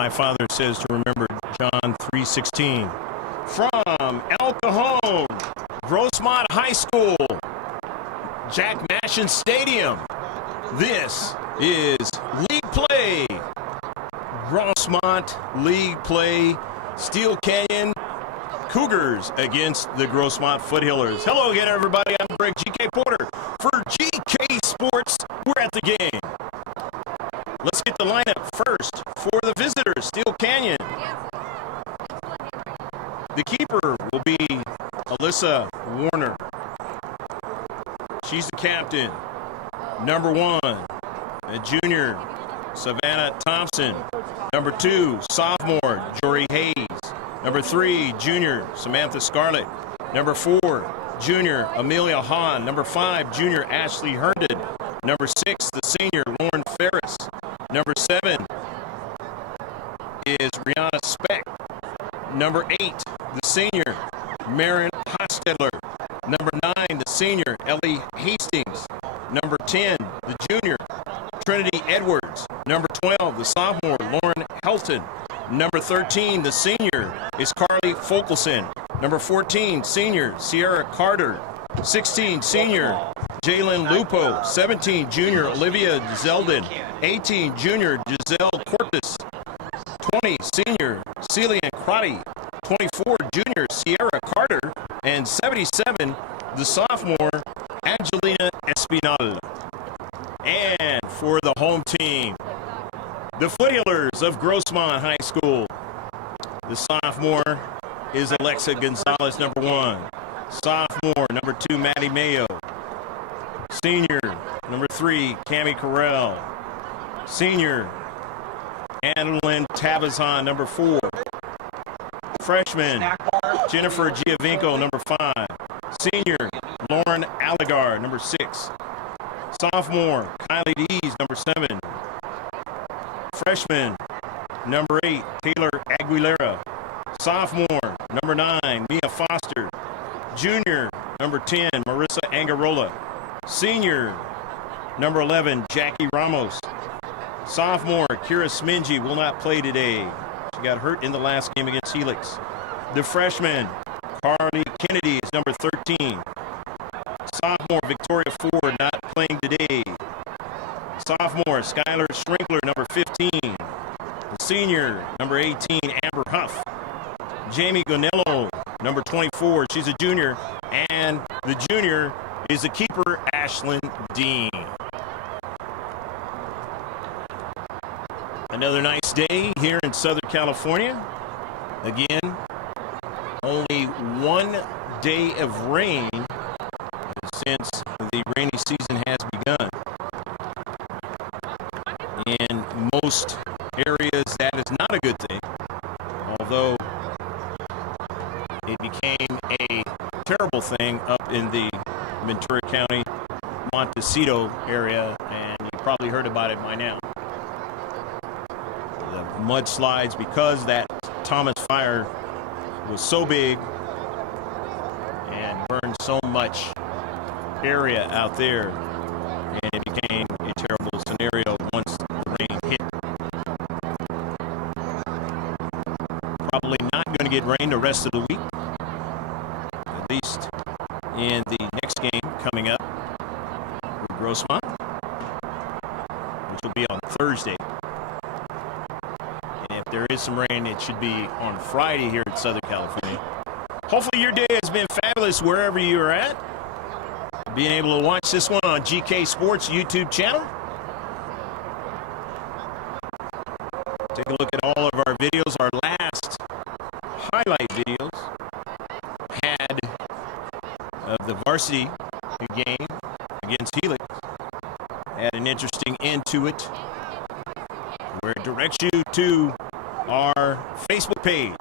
My father says to remember John 3:16. From El Cajon, Grossmont High School, Jack Mashin Stadium, this is League Play. Grossmont League Play, Steel Canyon Cougars against the Grossmont Foothillers. Hello again, everybody. I'm Greg GK Porter for GK Sports. We're at the game. Let's get the lineup first for the visitors, Steel Canyon. The keeper will be Alyssa Warner. She's the captain. Number 1, a junior, Savannah Thompson. Number 2, sophomore, Jory Hayes. Number 3, junior, Samantha Scarlett. Number 4, junior, Amelia Hahn. Number 5, junior, Ashley Herndon. Number 6, the senior, Lauren Ferris. Number 7 is Rihanna Speck. Number 8, the senior, Marin Hostetler. Number 9, the senior, Ellie Hastings. Number 10, the junior, Trinity Edwards. Number 12, the sophomore, Lauren Helton. Number 13, the senior, is Carly Folkelson. Number 14, senior, Sierra Carter. 16, senior, Jalen Lupo. 17, junior, Olivia Zeldin. 18, junior, Giselle Corpus. 20, senior, Celia Crotty. 24, junior, Sierra Carter. And 77, the sophomore, Angelina Espinal. And for the home team, the Foothillers of Grossmont High School. The sophomore is Alexa Gonzalez, number 1. Sophomore, number 2, Maddie Mayo. Senior, number 3, Cammie Carell. Senior, Annalyn Tabazan, number 4. Freshman, Jennifer Giovinco, number 5. Senior, Lauren Allegar, number 6. Sophomore, Kylie Dees, number 7. Freshman, number 8, Taylor Aguilera. Sophomore, number 9, Mia Foster. Junior, number 10, Marissa Angarola. Senior, number 11, Jackie Ramos. Sophomore, Kira Smingy will not play today. She got hurt in the last game against Helix. The freshman, Carly Kennedy, is number 13. Sophomore, Victoria Ford, not playing today. Sophomore, Skylar Strinkler, number 15. The senior, number 18, Amber Huff. Jamie Gonello, number 24, she's a junior. And the junior is the keeper, Ashlyn Dean. Another nice day here in Southern California. Again, only one day of rain since the rainy season has begun. In most areas, that is not a good thing, although it became a terrible thing up in the Ventura County, Montecito area, and you probably heard about it by now. The mudslides, because that Thomas fire was so big and burned so much area out there, and it became a terrible scenario once the rain hit. Probably not going to get rain the rest of the week, at least in the next game coming up with Grossmont, which will be on Thursday. And if there is some rain. It should be on Friday here in Southern California. Hopefully your day has been fabulous wherever you are at. Being able to watch this one on GK Sports YouTube channel. Take a look at all of our videos. Our last highlight videos had of the varsity game against Helix. Had an interesting end to it, where it directs you to our Facebook page.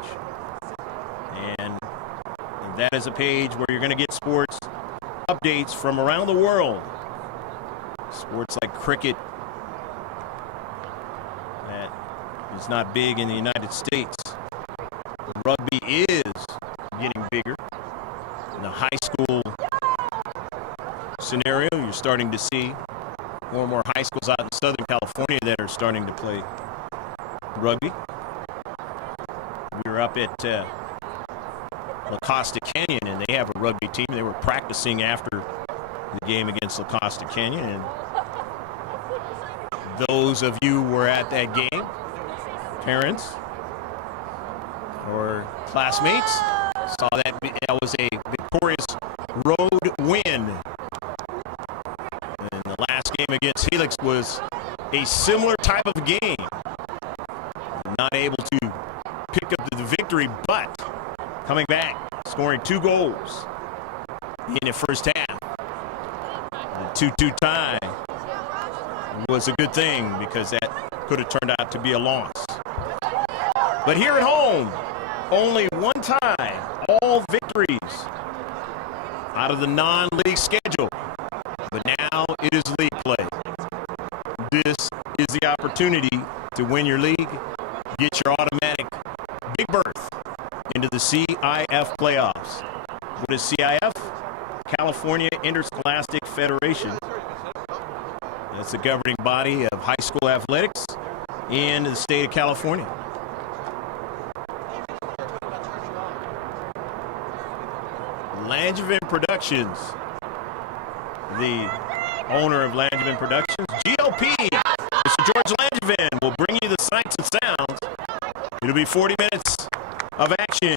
And that is a page where you're going to get sports updates from around the world. Sports like cricket, that is not big in the United States. Rugby is getting bigger. In the high school scenario, you're starting to see more and more high schools out in Southern California that are starting to play rugby. We were up at La Costa Canyon, and they have a rugby team. They were practicing after the game against La Costa Canyon, and those of you who were at that game, parents or classmates, saw that was a victorious road win. And the last game against Helix was a similar type of game. Not able to pick up the victory, but coming back, scoring 2 goals in the first half. The 2-2 tie was a good thing because that could have turned out to be a loss. But here at home, only 1 tie, all victories out of the non-league schedule. But now it is league play. This is the opportunity to win your league, get your automatic big berth into the CIF playoffs. What is CIF? California Interscholastic Federation. That's the governing body of high school athletics in the state of California. Langevin Productions, the owner of Langevin Productions, GLP, Mr. George Langevin, will bring you the sights and sounds. It'll be 40 minutes of action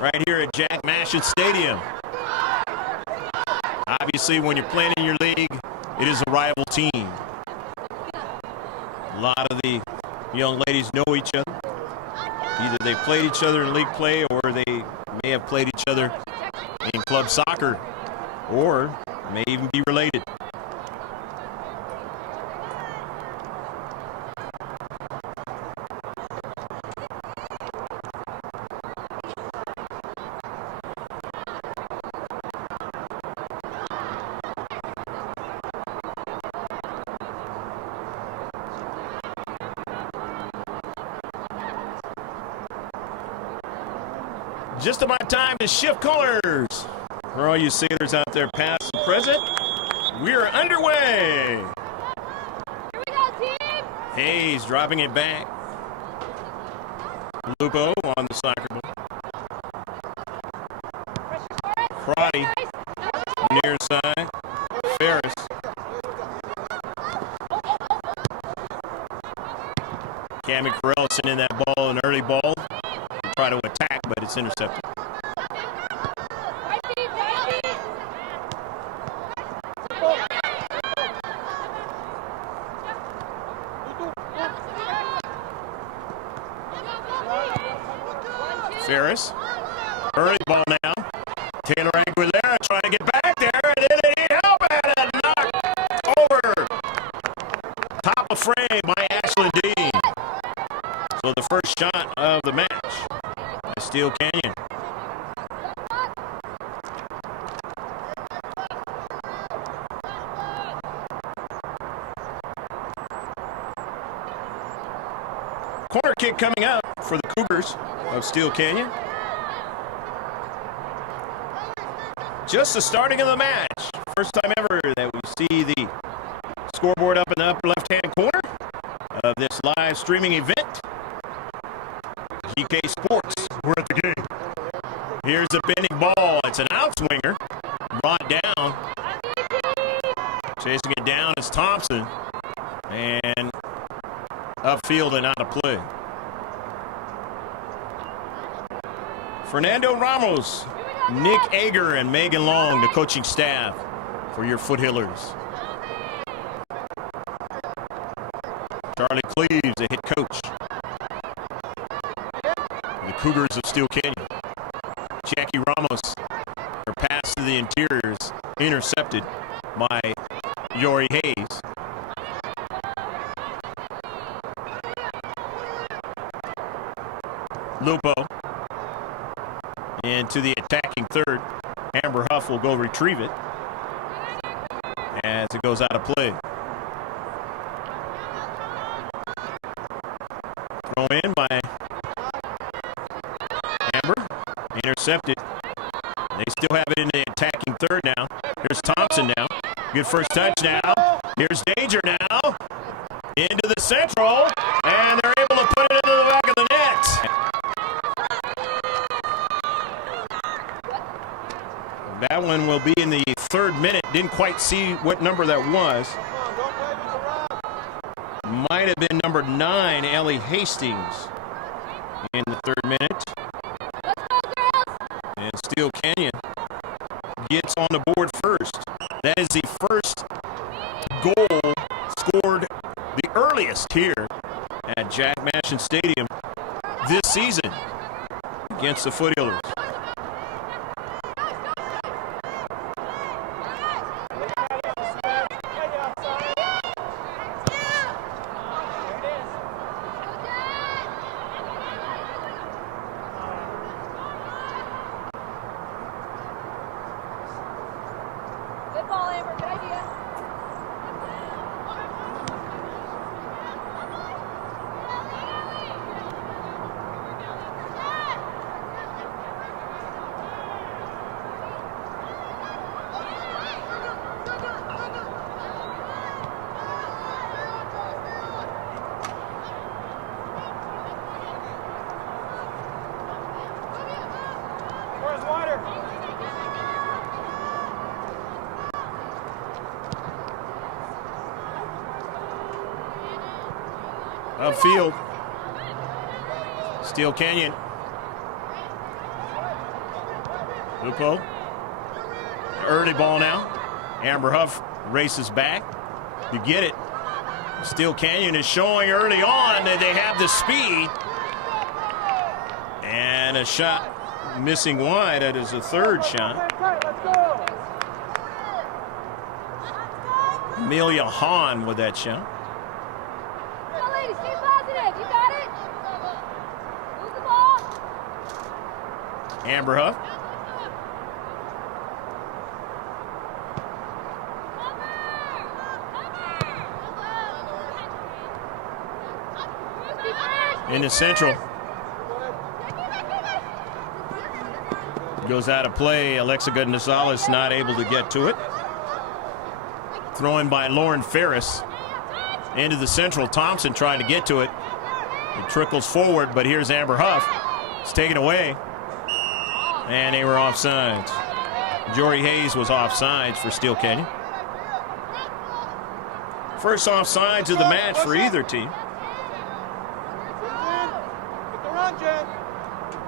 right here at Jack Mashin Stadium. Obviously, when you're playing in your league, it is a rival team. A lot of the young ladies know each other. Either they played each other in league play, or they may have played each other in club soccer, or may even be related. Just about time to shift colors. For all you sailors out there, past and present, we are underway. Here we go, team. Hayes dropping it back. Lupo on the soccer ball. Crotty near side. Ferris. Cammy Carell sending that ball, an early ball. Try to attack, but it's intercepted. Ferris, early ball now. Taylor Aguilera trying to get back there, and then they need help at it. Knocked over. Top of frame by Ashlyn Dean. So the first shot of the match by Steele Canyon. Corner kick coming up for the Cougars of Steele Canyon. Just the starting of the match. First time ever that we see the scoreboard up in the upper left-hand corner of this live streaming event. GK Sports, we're at the game. Here's a bending ball. It's an outswinger. Brought down. Chasing it down is Thompson. And upfield and out of play. Fernando Ramos, Nick Ager, and Megan Long, the coaching staff for your Foothillers. Charlie Cleaves, the head coach. The Cougars of Steele Canyon. Jackie Ramos, her pass to the interiors, intercepted by Yori Hayes. Lupo into the attacking third. Amber Huff will go retrieve it as it goes out of play. Throw in by Amber, intercepted. They still have it in the attacking third now. Here's Thompson now. Good first touch now. Here's Danger now. Into the central, and they're able to put it into the back of the net. That one will be in the third minute. Didn't quite see what number that was. Might have been number 9, Ellie Hastings, in the third minute. And Steele Canyon gets on the board first. That is the first goal scored, the earliest here at Jack Mashin Stadium this season against the Foothillers. Upfield, Steele Canyon. Lupo, early ball now. Amber Huff races back to get it. Steele Canyon is showing early on that they have the speed. And a shot missing wide. That is a third shot. Amelia Hahn with that shot. Amber Huff. In the central. Goes out of play. Alexa Gonzalez not able to get to it. Thrown by Lauren Ferris. Into the central. Thompson trying to get to it. It trickles forward, but here's Amber Huff. It's taken away. And they were offsides. Jory Hayes was offsides for Steele Canyon. First offsides of the match for either team.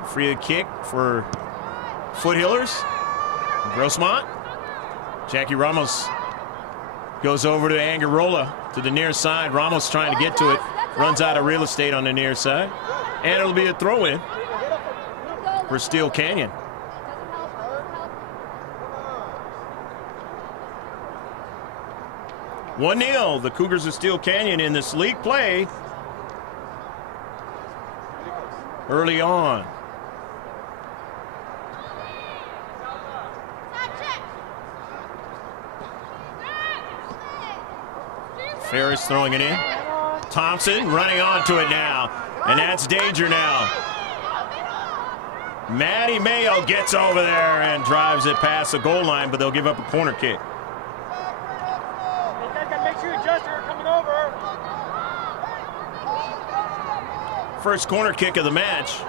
Free kick for Foothillers. Grossmont. Jackie Ramos goes over to Angarola to the near side. Ramos trying to get to it. Runs out of real estate on the near side. And it'll be a throw-in for Steele Canyon. 1-0, the Cougars of Steele Canyon in this league play early on. Ferris throwing it in. Thompson running onto it now, and that's danger now. Maddie Mayo gets over there and drives it past the goal line, but they'll give up a corner kick. First corner kick of the match,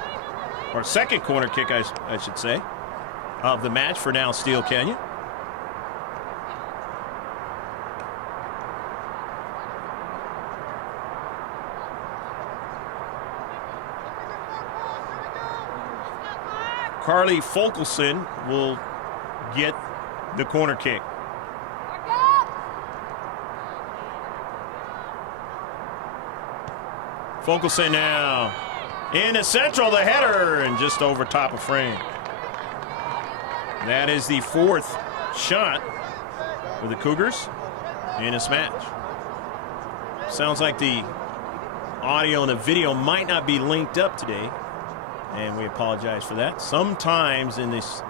or second corner kick, I should say, of the match for now Steele Canyon. Carly Fulkelson will get the corner kick. Fulkelson now in the central, the header, and just over top of frame. That is the fourth shot for the Cougars in this match. Sounds like the audio and the video might not be linked up today, and we apologize for that. Sometimes in this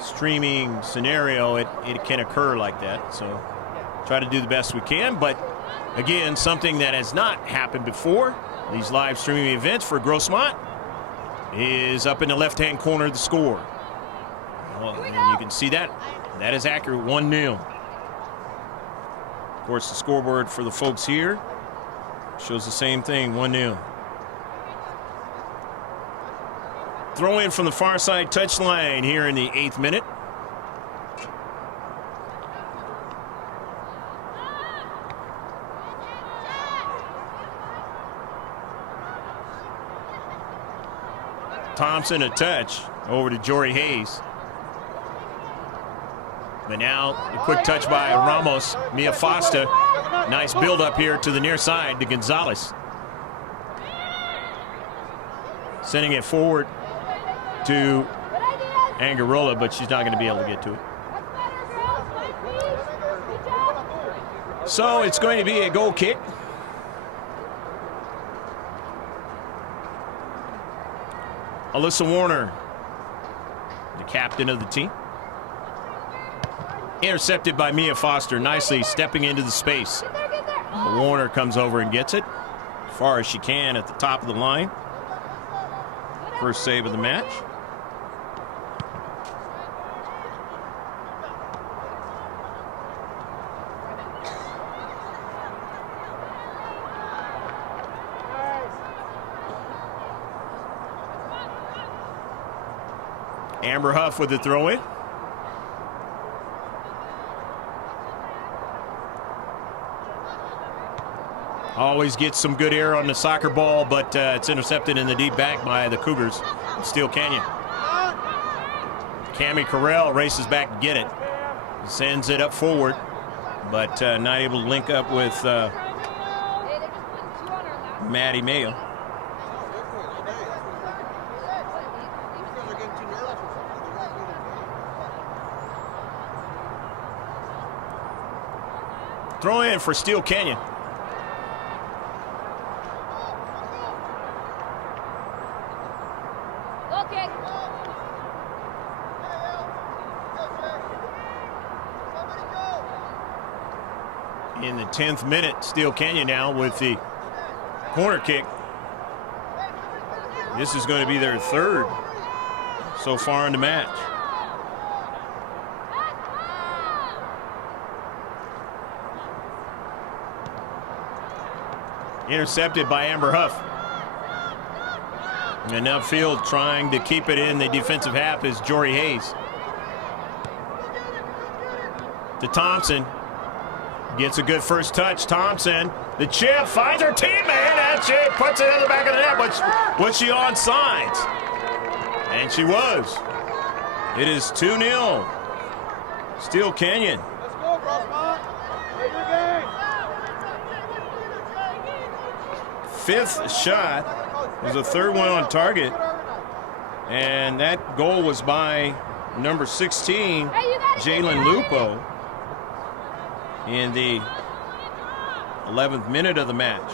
streaming scenario, it can occur like that, so try to do the best we can. But again, something that has not happened before, these live streaming events for Grossmont, is up in the left-hand corner of the score. Well, and you can see that. That is accurate, 1-0. Of course, the scoreboard for the folks here shows the same thing, 1-0. Throw in from the far side touchline here in the 8th minute. Thompson a touch over to Jory Hayes. But now a quick touch by Ramos. Mia Fosta. Nice build up here to the near side to Gonzalez. Sending it forward to Angarola, but she's not going to be able to get to it. So it's going to be a goal kick. Alyssa Warner, the captain of the team. Intercepted by Mia Foster, nicely stepping into the space. Warner comes over and gets it as far as she can at the top of the line. First save of the match. Amber Huff with the throw-in. Always gets some good air on the soccer ball, but it's intercepted in the deep back by the Cougars of Steele Canyon. Cami Carell races back to get it. Sends it up forward, but not able to link up with Maddie Mayo. Throw in for Steele Canyon. Okay. In the 10th minute, Steele Canyon now with the corner kick. This is going to be their third so far in the match. Intercepted by Amber Huff. And upfield trying to keep it in the defensive half is Jory Hayes. To Thompson. Gets a good first touch. Thompson, the chip, finds her teammate, and she puts it in the back of the net. Was she onside? And she was. It is 2-0. Steele Canyon. Let's go, GROSSMONT. Play your game. Fifth shot was a third one on target, and that goal was by number 16, Jalen Lupo, in the 11th minute of the match.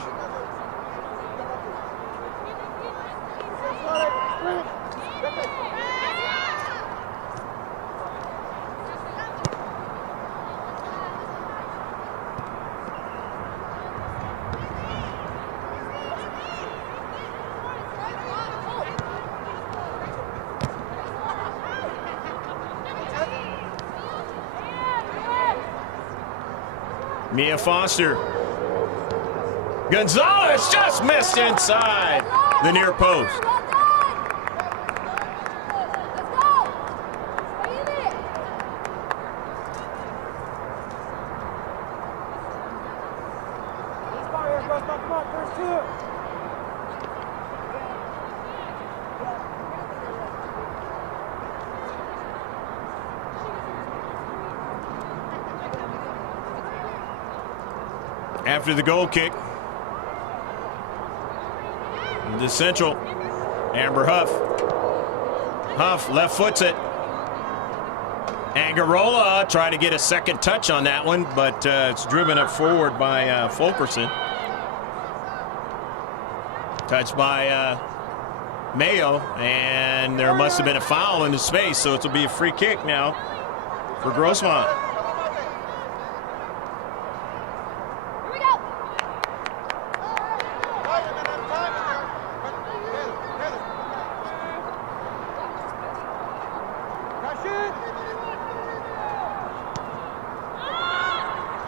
Mia Foster. Gonzalez just missed inside the near post. after the goal kick. The Central, Amber Huff. Huff left foots it. Angarola trying to get a second touch on that one, but it's driven up forward by Fulkerson. Touched by Mayo, and there must have been a foul in the space, so it'll be a free kick now for Grossmont.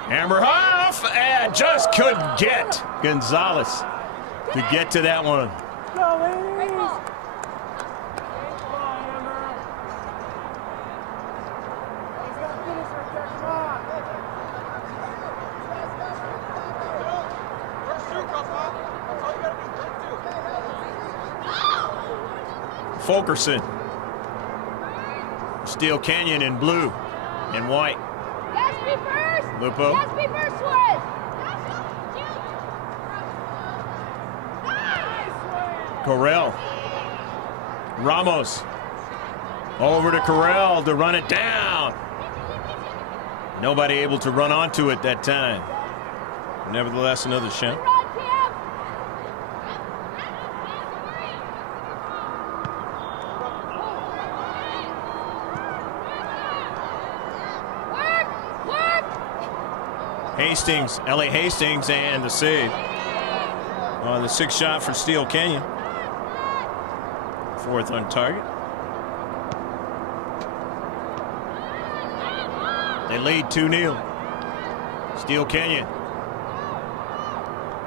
Amber Huff, and just couldn't get Gonzalez to get to that one. Fulkerson. Steel Canyon in blue and white. Gatsby first! Lupo. Gatsby first, Suarez! Correll. Ramos. Over to Correll to run it down. Nobody able to run onto it that time. Nevertheless, another shot. Hastings, Ellie Hastings, and the save on the 6th shot for Steel Canyon. 4th on target. They lead 2-0. Steel Canyon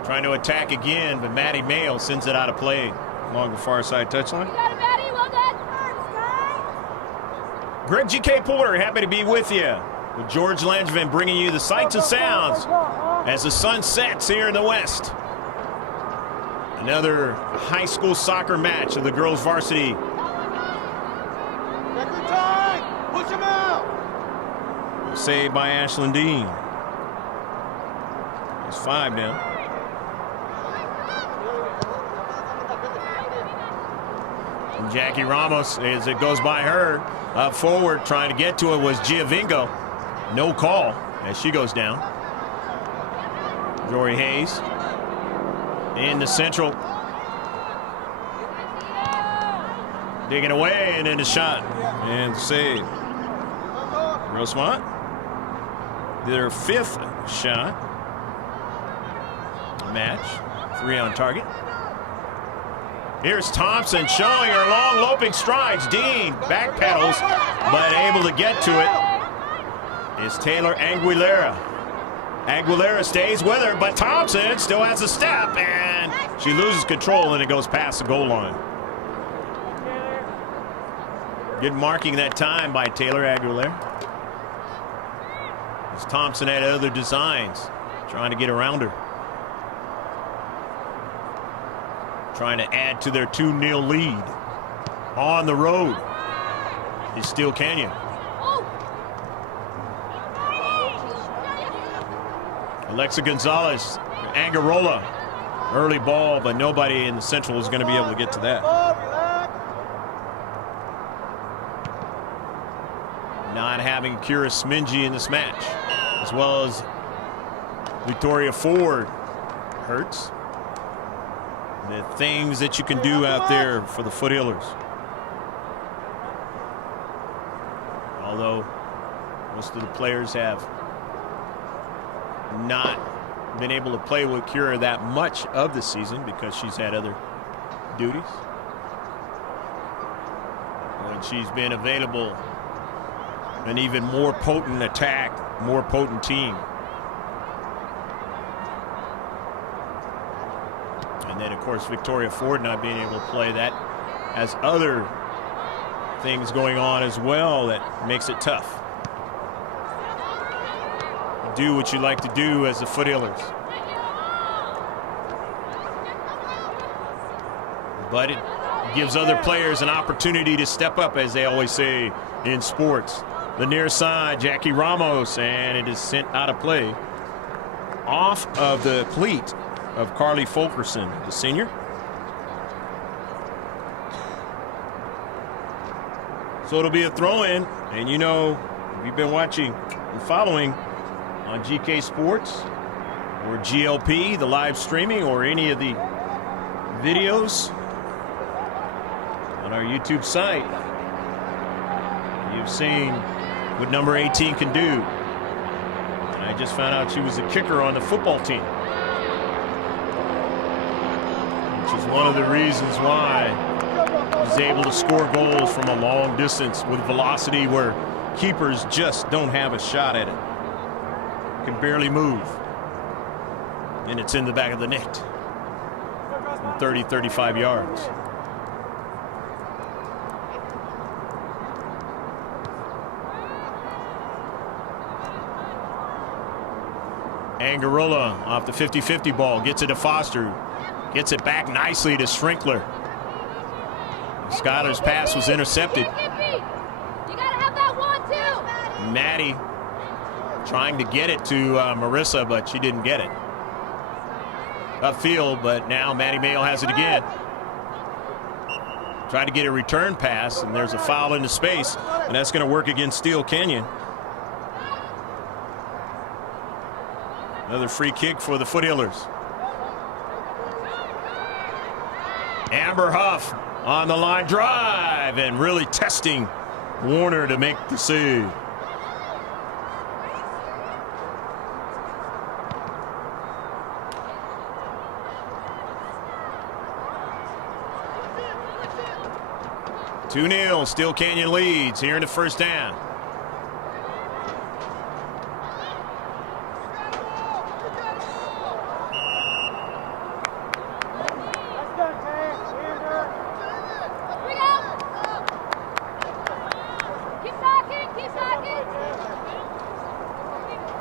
trying to attack again, but Maddie Mayo sends it out of play along the far side touchline. You got it, Maddie. Well done. Greg G.K. Porter, happy to be with you. With George Langevin bringing you the sights and sounds as the sun sets here in the west. Another high school soccer match of the girls varsity. Record time! Push him out! Saved by Ashlyn Dean. It's 5 now. And Jackie Ramos, as it goes by her, up forward trying to get to it was Giovingo. No call as she goes down. Jory Hayes in the Central. Digging away and in the shot. And save. Grossmont. Their 5th shot. Match. 3 on target. Here's Thompson showing her long loping strides. Dean back pedals, but able to get to it is Taylor Aguilera. Aguilera stays with her, but Thompson still has a step, and she loses control, and it goes past the goal line. Good marking that time by Taylor Aguilera. As Thompson had other designs, trying to get around her. Trying to add to their 2-0 lead. On the road is Steel Canyon. Alexa Gonzalez, Angarola, early ball, but nobody in the Central is going to be able to get to that. Not having Kira Smingy in this match, as well as Victoria Ford, hurts. The things that you can do out there for the Foothillers. Although most of the players have not been able to play with Kira that much of the season because she's had other duties. When she's been available, an even more potent attack, more potent team. And then, of course, Victoria Ford not being able to play, that has other things going on as well that makes it tough. Do what you like to do as the Foothillers. But it gives other players an opportunity to step up, as they always say in sports. The near side, Jackie Ramos, and it is sent out of play off of the cleat of Carly Fulkerson, the senior. So it'll be a throw-in, and you know, if you've been watching and following on GK Sports or GLP, the live streaming, or any of the videos on our YouTube site, you've seen what number 18 can do. And I just found out she was a kicker on the football team, which is one of the reasons why he's able to score goals from a long distance with velocity where keepers just don't have a shot at it. Can barely move. And it's in the back of the net. From 30, 35 yards. Angarola off the 50-50 ball. Gets it to Foster. Gets it back nicely to Strinkler. Schuyler's pass was intercepted. You gotta have that one, too. Maddie trying to get it to Marissa, but she didn't get it. Upfield, but now Maddie Mayo has it again. Tried to get a return pass, and there's a foul into space, and that's going to work against Steele Canyon. Another free kick for the Foothillers. Amber Huff on the line drive and really testing Warner to make the save. Two 2-0, Steele Canyon leads here in the first down.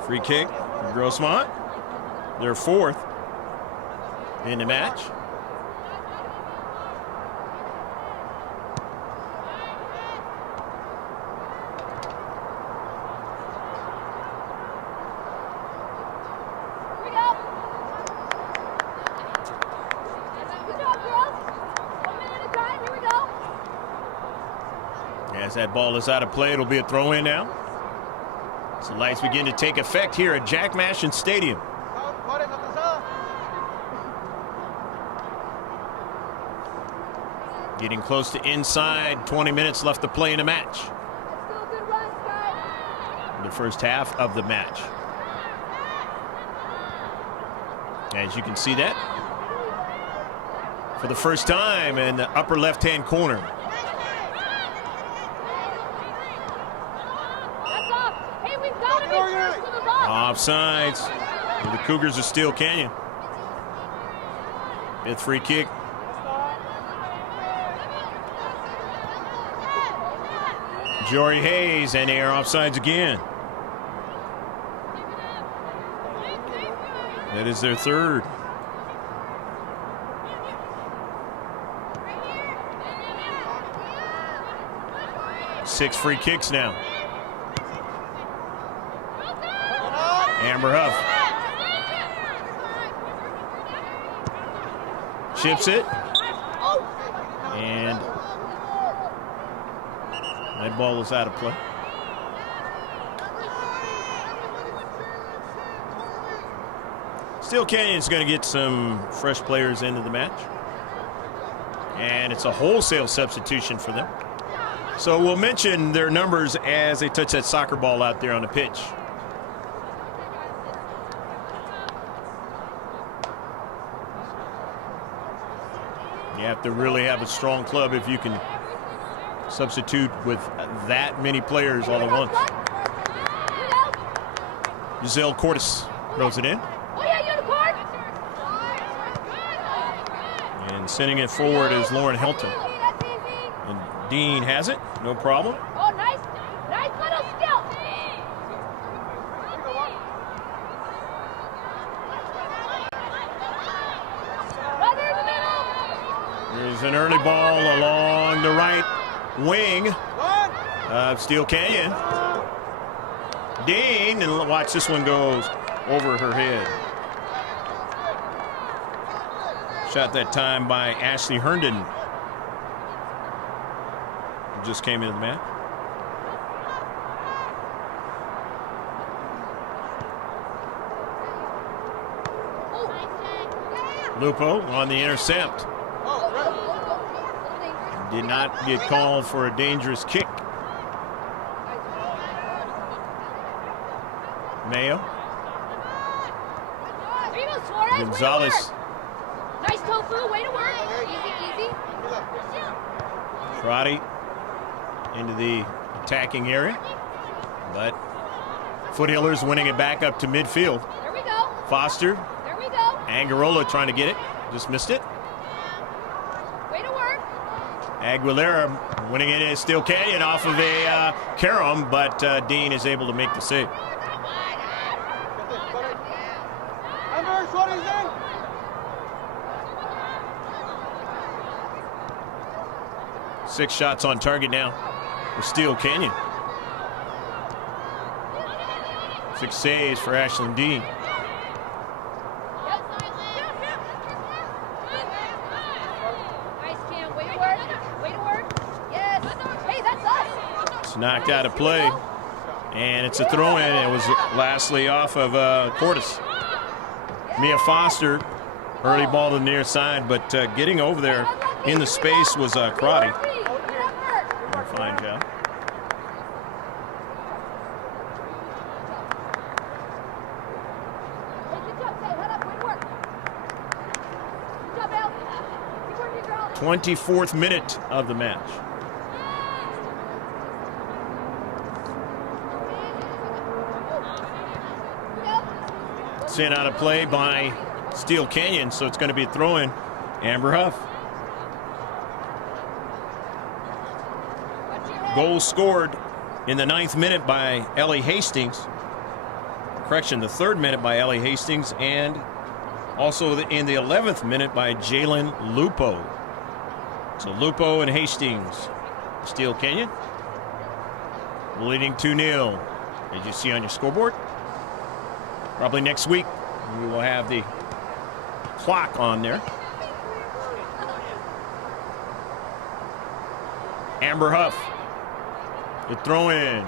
Free kick from Grossmont. Their fourth in the match. As that ball is out of play, it'll be a throw-in now. So lights begin to take effect here at Jack Mashin Stadium. Getting close to inside, 20 minutes left to play in a match. The first half of the match. As you can see that, for the first time in the upper left-hand corner. Offsides for the Cougars of Steele Canyon. Fifth free kick. Jory Hayes, and they are offsides again. That is their third. Six free kicks now. Amber Huff chips it, and that ball is out of play. Steele Canyon's going to get some fresh players into the match, and it's a wholesale substitution for them. So we'll mention their numbers as they touch that soccer ball out there on the pitch. You have to really have a strong club if you can substitute with that many players all at once. Giselle Cordes throws it in. And sending it forward is Lauren Helton. And Dean has it, no problem. Oh, nice little skill. There's an early ball along the right wing of Steele Canyon. Dean, and watch, this one goes over her head. Shot that time by Ashley Herndon. Who just came into the match. Lupo on the intercept. Did not get called for a dangerous kick. Mayo. Gonzalez. Nice tofu, way to work. Easy, easy. Karate into the attacking area, but Foothillers winning it back up to midfield. There we go. Foster. There we go. Angarola trying to get it, just missed it. Way to work. Aguilera winning it in Steel Canyon off of a carom, but Dean is able to make the save. Embers, what is it? Six shots on target now for Steel Canyon. 6 saves for Ashlyn Dean. Nice, Cam. Way to work. Way to work. Yes. Hey, that's us. It's knocked out of play, and it's a throw-in. It was lastly off of Cordes. Mia Foster, early ball to the near side, but getting over there in the space was Karate. Fine job. Good job, Tay. Head up. Way to work. Good job, Al. Keep working, girl. 24th minute of the match. Sent out of play by Steel Canyon, so it's going to be a throw-in. Amber Huff. Goal scored in the 9th minute by Ellie Hastings. Correction, the 3rd minute by Ellie Hastings, and also in the 11th minute by Jalen Lupo. So Lupo and Hastings, Steel Canyon, leading 2-0. As you see on your scoreboard. Probably next week we will have the clock on there. Amber Huff. The throw in.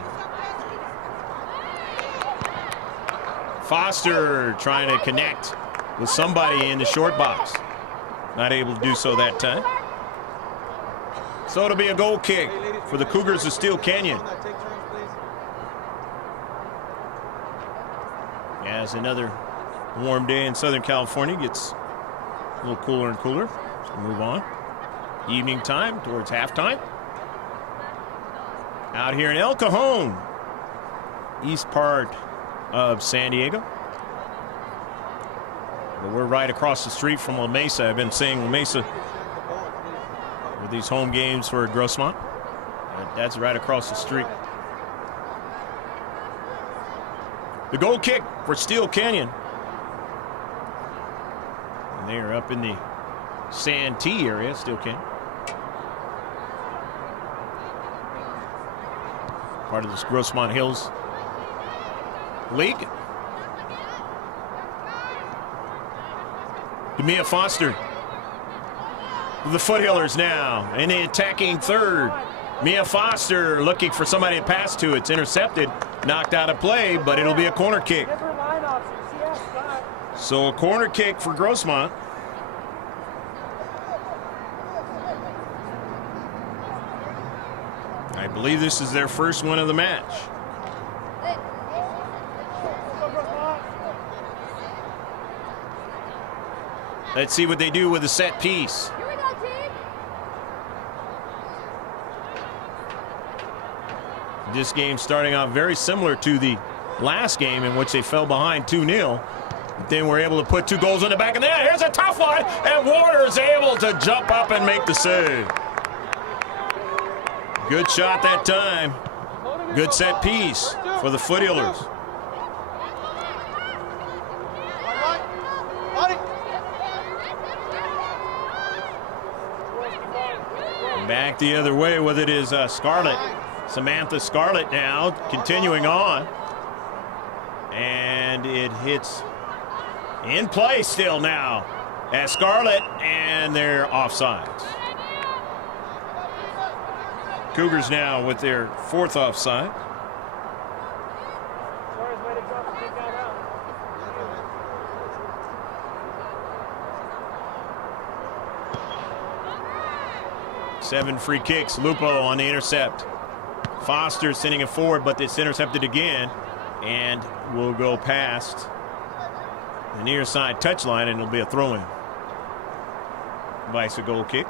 Foster trying to connect with somebody in the short box. Not able to do so that time. So it'll be a goal kick for the Cougars of Steel Canyon. As another warm day in Southern California gets a little cooler and cooler. So we'll move on. Evening time towards halftime. Out here in El Cajon, east part of San Diego. But we're right across the street from La Mesa. I've been saying La Mesa with these home games for Grossmont. That's right across the street. The goal kick for Steel Canyon. And they are up in the Santee area, Steel Canyon. Part of this Grossmont Hills League. Demia Foster. The Foothillers now in the attacking third. Mia Foster looking for somebody to pass to. It's intercepted, knocked out of play, but it'll be a corner kick. So a corner kick for Grossmont. I believe this is their first one of the match. Let's see what they do with the set piece. Here we go, team. This game starting out very similar to the last game in which they fell behind 2-0. But then we're able to put 2 goals on the back of the net. Here's a tough one, and Warner's able to jump up and make the save. Good shot that time. Good set piece for the Foothillers. Back the other way with it is Scarlett. Samantha Scarlett now continuing on. And it hits in play still now. at Scarlett, and they're offsides. Cougars now with their 4th offside. Seven free kicks. Lupo on the intercept. Foster sending it forward, but it's intercepted again and will go past the near side touchline, and it'll be a throw-in. Vice a goal kick.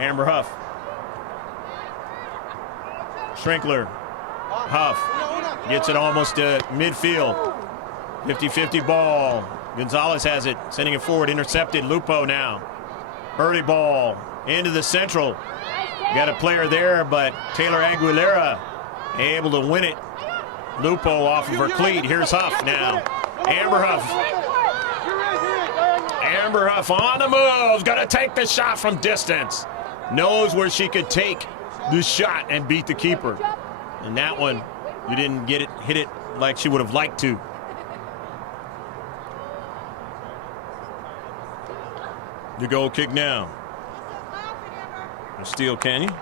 Amber Huff. Schrinkler. Huff gets it almost to midfield. 50-50 ball. Gonzalez has it, sending it forward, intercepted. Lupo now. Early ball into the central. Got a player there, but Taylor Aguilera able to win it. Lupo off of her cleat. Here's Huff now. Amber Huff. Amber Huff on the move. Got to take the shot from distance. Knows where she could take the shot and beat the keeper. And that one, you didn't get it, hit it like she would have liked to. The goal kick now. Steele Canyon.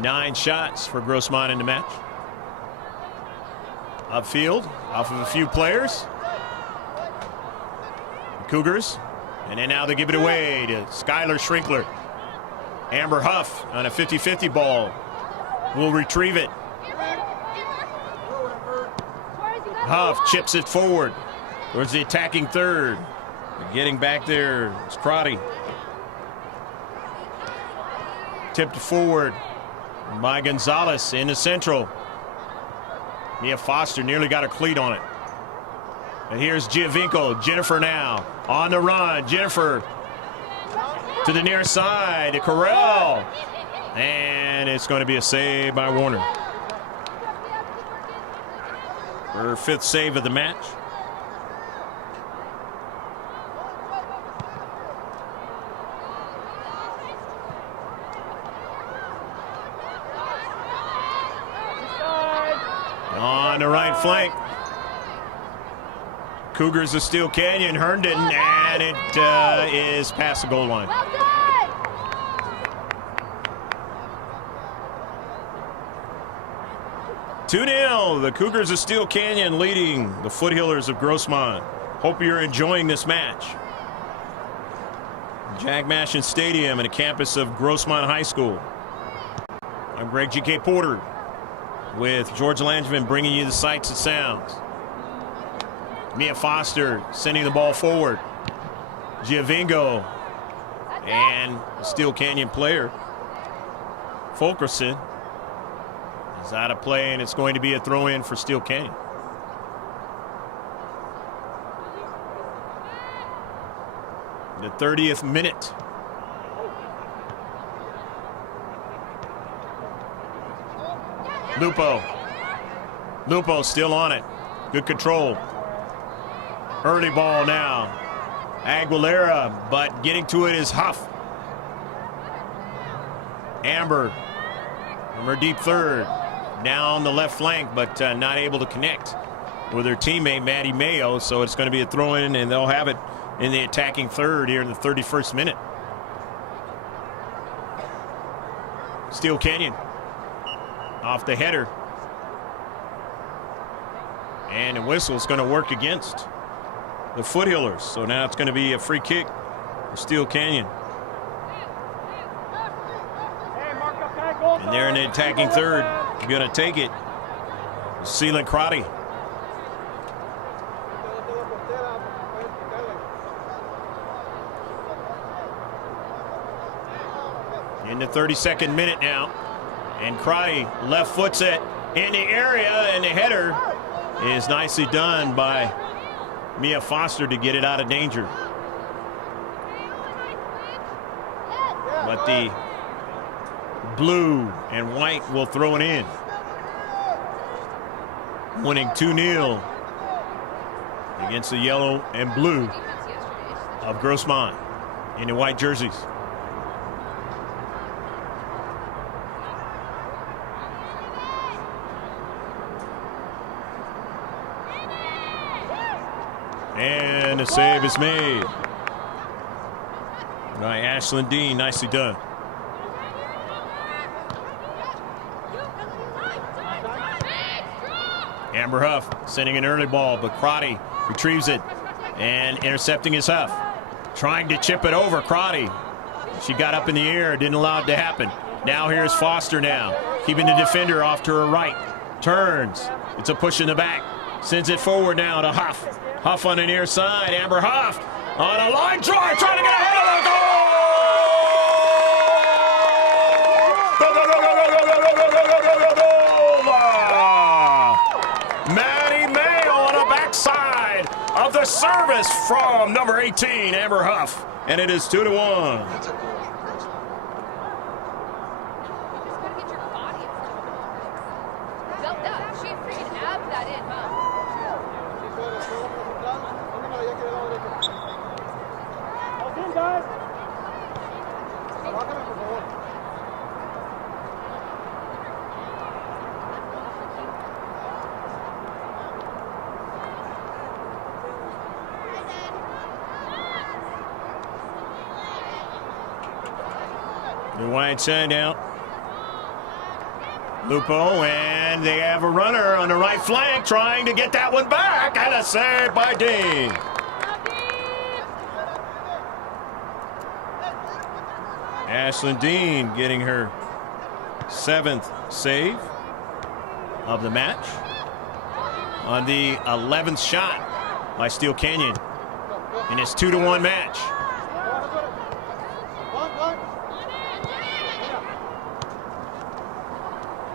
Nine shots for GROSSMONT in the match. Upfield, off of a few players. Cougars. And then now they give it away to Skylar Schrinkler. Amber Huff on a 50-50 ball. Will retrieve it. Huff chips it forward towards the attacking third. Getting back there is Crotty. Tipped forward by Gonzalez in the central. Mia Foster nearly got her cleat on it. And here's Giovinco. Jennifer now on the run. Jennifer to the near side to Corral. And it's going to be a save by Warner. Her 5th save of the match. On the right flank. Cougars of Steele Canyon, Herndon, and it is past the goal line. 2-0, the Cougars of Steele Canyon leading the Foothillers of GROSSMONT. Hope you're enjoying this match. Jack Mashin Stadium and the campus of GROSSMONT High School. I'm Greg G.K. Porter with George Langevin bringing you the sights and sounds. Mia Foster sending the ball forward. Giovinco and the Steele Canyon player Fulkerson is out of play, and it's going to be a throw-in for Steele Canyon. The 30th minute. Lupo still on it. Good control. Early ball now. Aguilera, but getting to it is Huff. Amber from her deep third. Down the left flank, but not able to connect with her teammate Maddie Mayo, so it's going to be a throw-in, and they'll have it in the attacking third here in the 31st minute. Steele Canyon off the header, and the whistle's going to work against the Foothillers, so now it's going to be a free kick for Steele Canyon. And they're in the attacking third. Going to take it. Sealant Crotty. In the 32nd minute now. And Crotty left foots it in the area, and the header is nicely done by Mia Foster to get it out of danger. But the blue and white will throw it in. Winning 2-0 against the yellow and blue of GROSSMONT in the white jerseys. And the save is made by Ashlyn Dean. Nicely done. Amber Huff sending an early ball, but Crotty retrieves it and intercepting is Huff. Trying to chip it over. Crotty. She got up in the air, didn't allow it to happen. Now here's Foster now, keeping the defender off to her right. Turns. It's a push in the back. Sends it forward now to Huff. Huff on the near side. Amber Huff on a line drive, trying to get ahead of the goal! Go, go, go, go, go, go, go, go, go, go, go, go, go! Maddie Mayo on the backside of the service from number 18, Amber Huff. And it is 2-1. The wide side out. Lupo, and they have a runner on the right flank trying to get that one back, and a save by Dean. Ashlyn Dean getting her 7th save of the match on the 11th shot by Steel Canyon in this 2-1 match.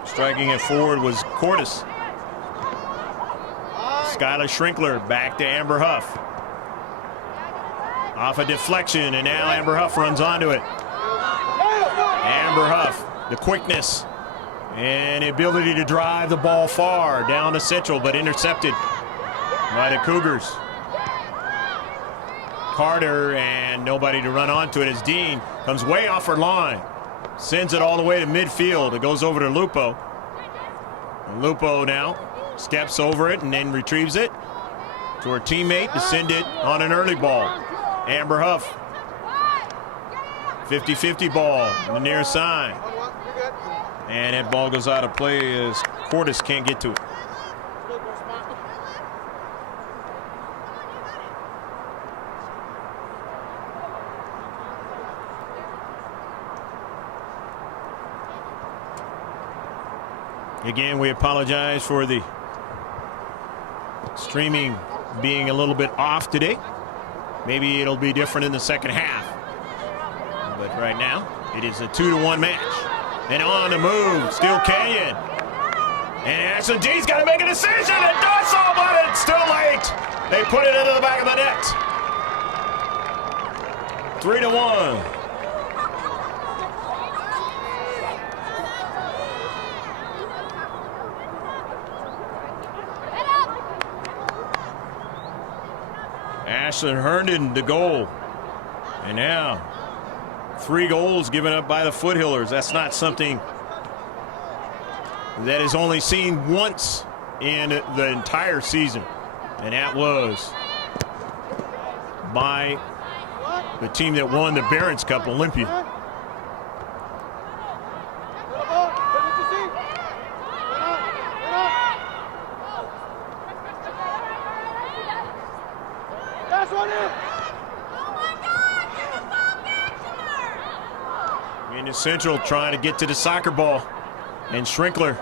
Striking it forward was Cordes. Skylar Schrinkler back to Amber Huff. Off a deflection, and now Amber Huff runs onto it. Amber Huff, the quickness and the ability to drive the ball far down to Central, but intercepted by the Cougars. Carter, and nobody to run onto it as Dean comes way off her line. Sends it all the way to midfield. It goes over to Lupo. And Lupo now steps over it and then retrieves it to her teammate to send it on an early ball. Amber Huff. 50-50 ball on the near side. And that ball goes out of play as Cordes can't get to it. Again, we apologize for the streaming being a little bit off today. Maybe it'll be different in the second half. But right now, it is a 2-1 match. And on the move, Steel Canyon. And Ashlyn Dean's got to make a decision. It does so, but it's still late. They put it into the back of the net. 3-1. Ashlyn Herndon, the goal. And now 3 goals given up by the Foothillers. That's not something that is only seen once in the entire season. And that was by the team that won the Barron's Cup, Olympia. Into Central trying to get to the soccer ball. And Schrinkler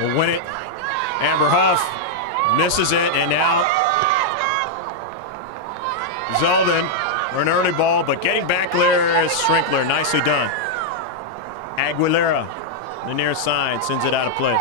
will win it. Amber Huff misses it, and now Zeldin for an early ball, but getting back there is Schrinkler. Nicely done. Aguilera, the near side, sends it out of play.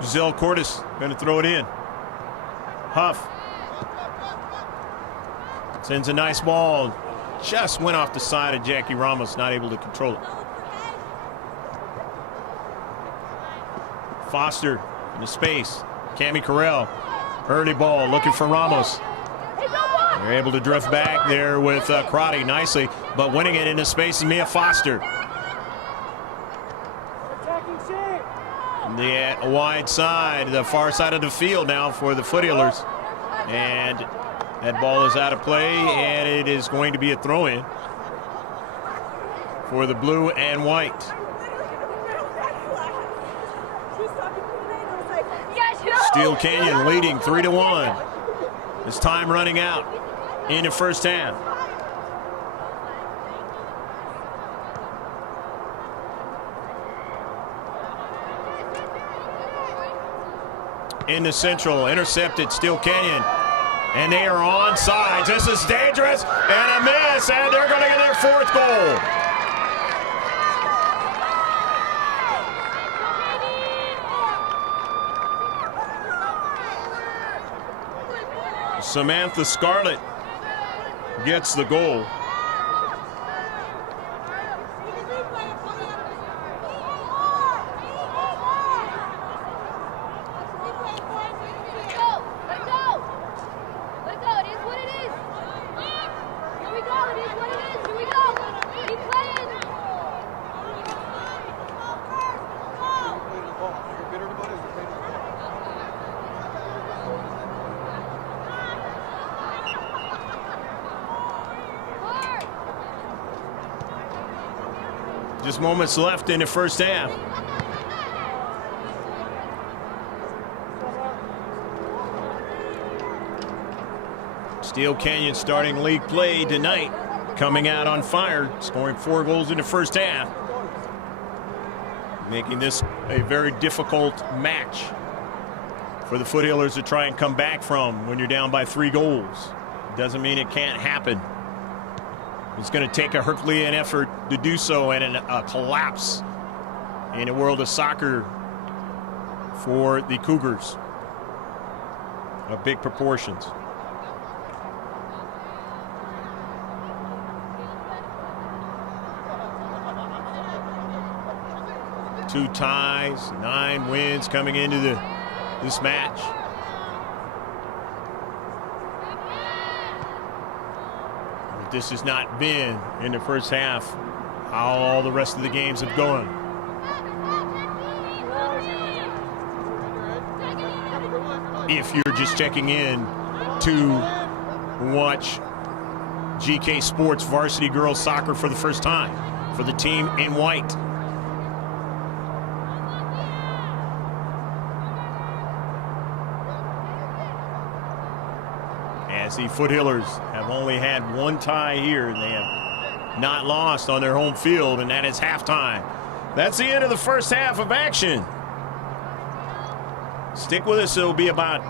Giselle Cordes going to throw it in. Huff sends a nice ball. Just went off the side of Jackie Ramos, not able to control it. Foster in the space. Cami Carell. Early ball looking for Ramos. They're able to drift back there with Crotty nicely, but winning it into space is Mia Foster. The wide side, the far side of the field now for the Foot Healers. And that ball is out of play, and it is going to be a throw-in for the blue and white. Steele Canyon leading 3-1. It's time running out in the first half. In the central, intercepted Steele Canyon. And they are on sides. This is dangerous, and a miss, and they're going to get their fourth goal. Samantha Scarlett gets the goal. Just moments left in the first half. Steele Canyon starting league play tonight, coming out on fire, scoring 4 goals in the first half, making this a very difficult match for the Foot Healers to try and come back from when you're down by 3 goals. Doesn't mean it can't happen. It's going to take a Herculean effort to do so, and a collapse in the world of soccer for the Cougars of big proportions. Two ties, 9 wins coming into this match. This has not been in the first half how all the rest of the games have gone. If you're just checking in to watch GK Sports Varsity Girls Soccer for the first time for the team in white. As the Foot Healers have only had 1 tie here, and they have not lost on their home field, and that is halftime. That's the end of the first half of action. Stick with us. It'll be about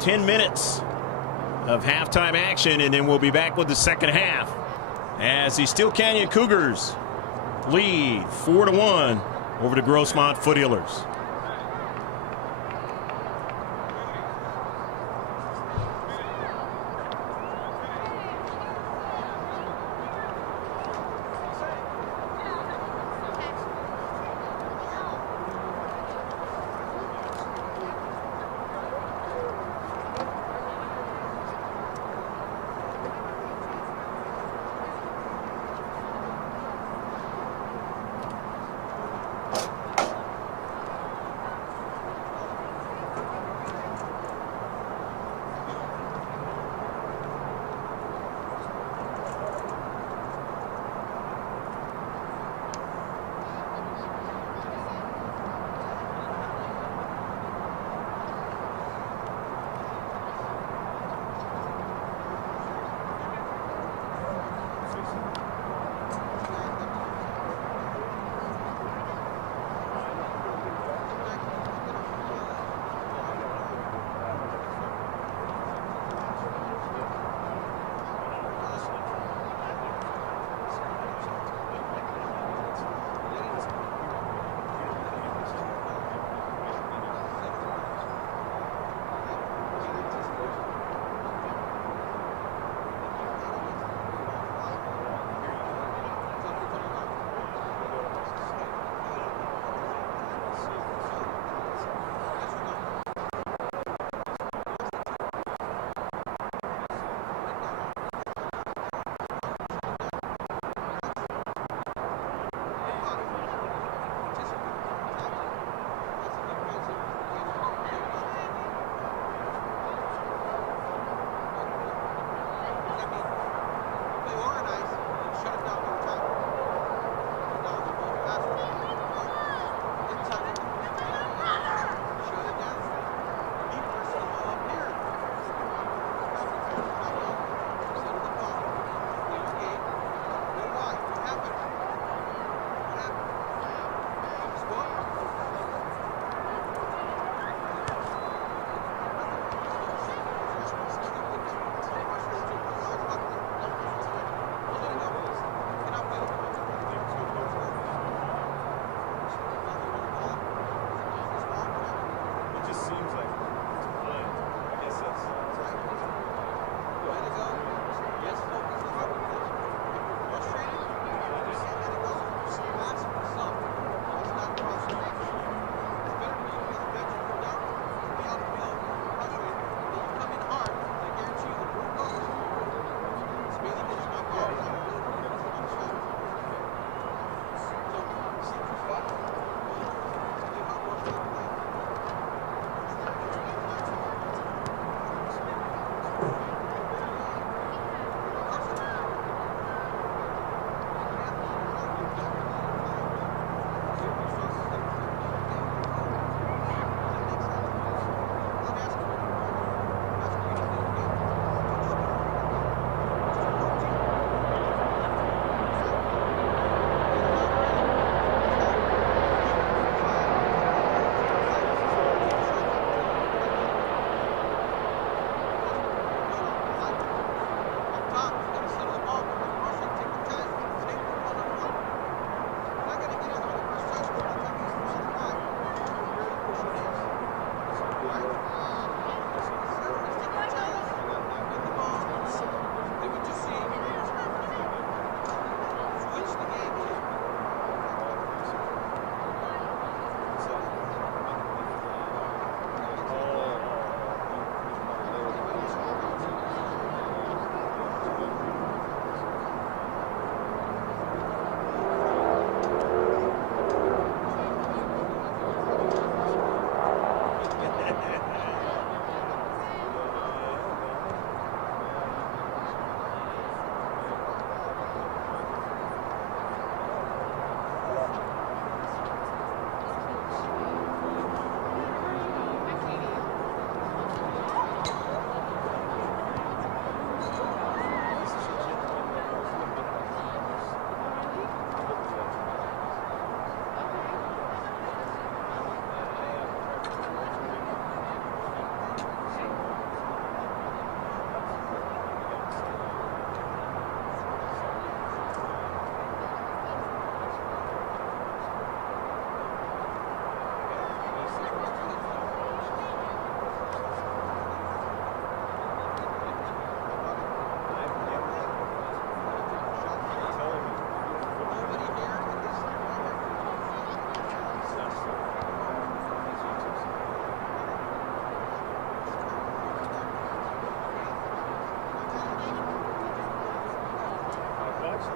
10 minutes of halftime action, and then we'll be back with the second half as the Steele Canyon Cougars lead 4-1 over the Grossmont Foot Healers.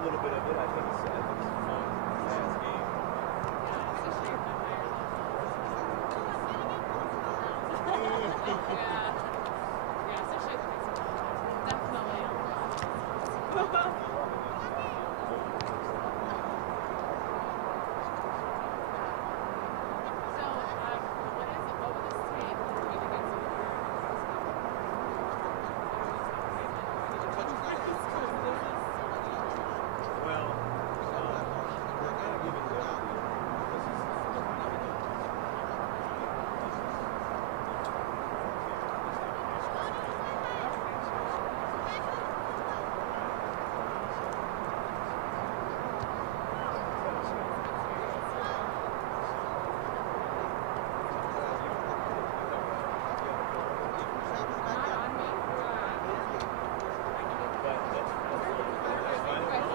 little bit of it. I think it's a fun, fast game.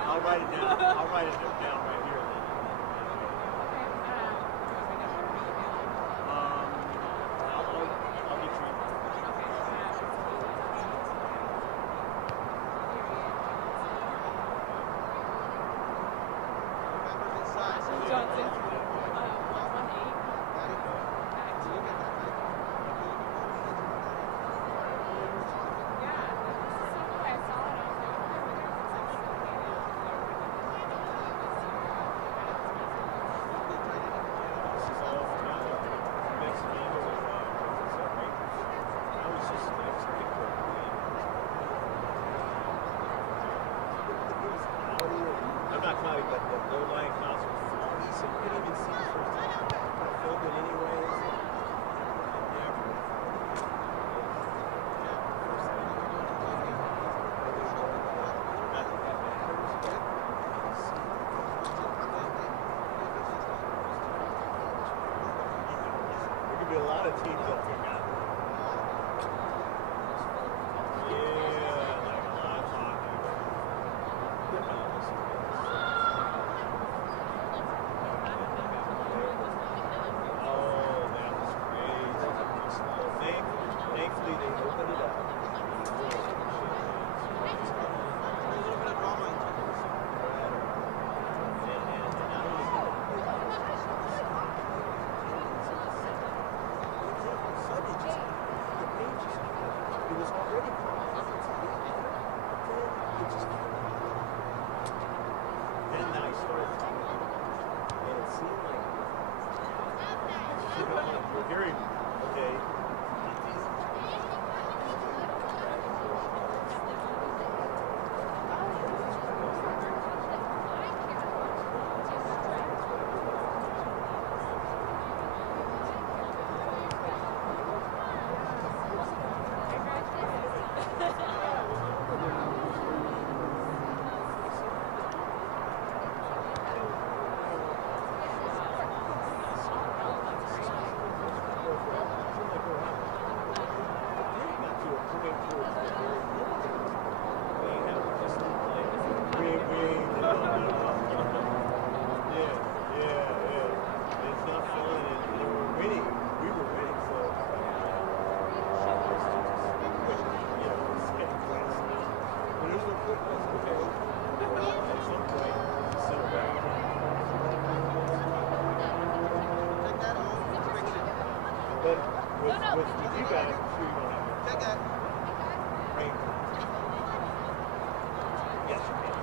I'll write it down right here. I'll get you. Johnson. I'm not cloudy, but the low-lying clouds are foggy, so you couldn't even see the first time. I filmed it anyways. There could be a lot of teams up here, guys. Thankfully, they opened it up. It was already then I started talking, and it seemed like we're hearing, okay. But with you guys, I'm sure you don't have to take that. Right. Yes, you can.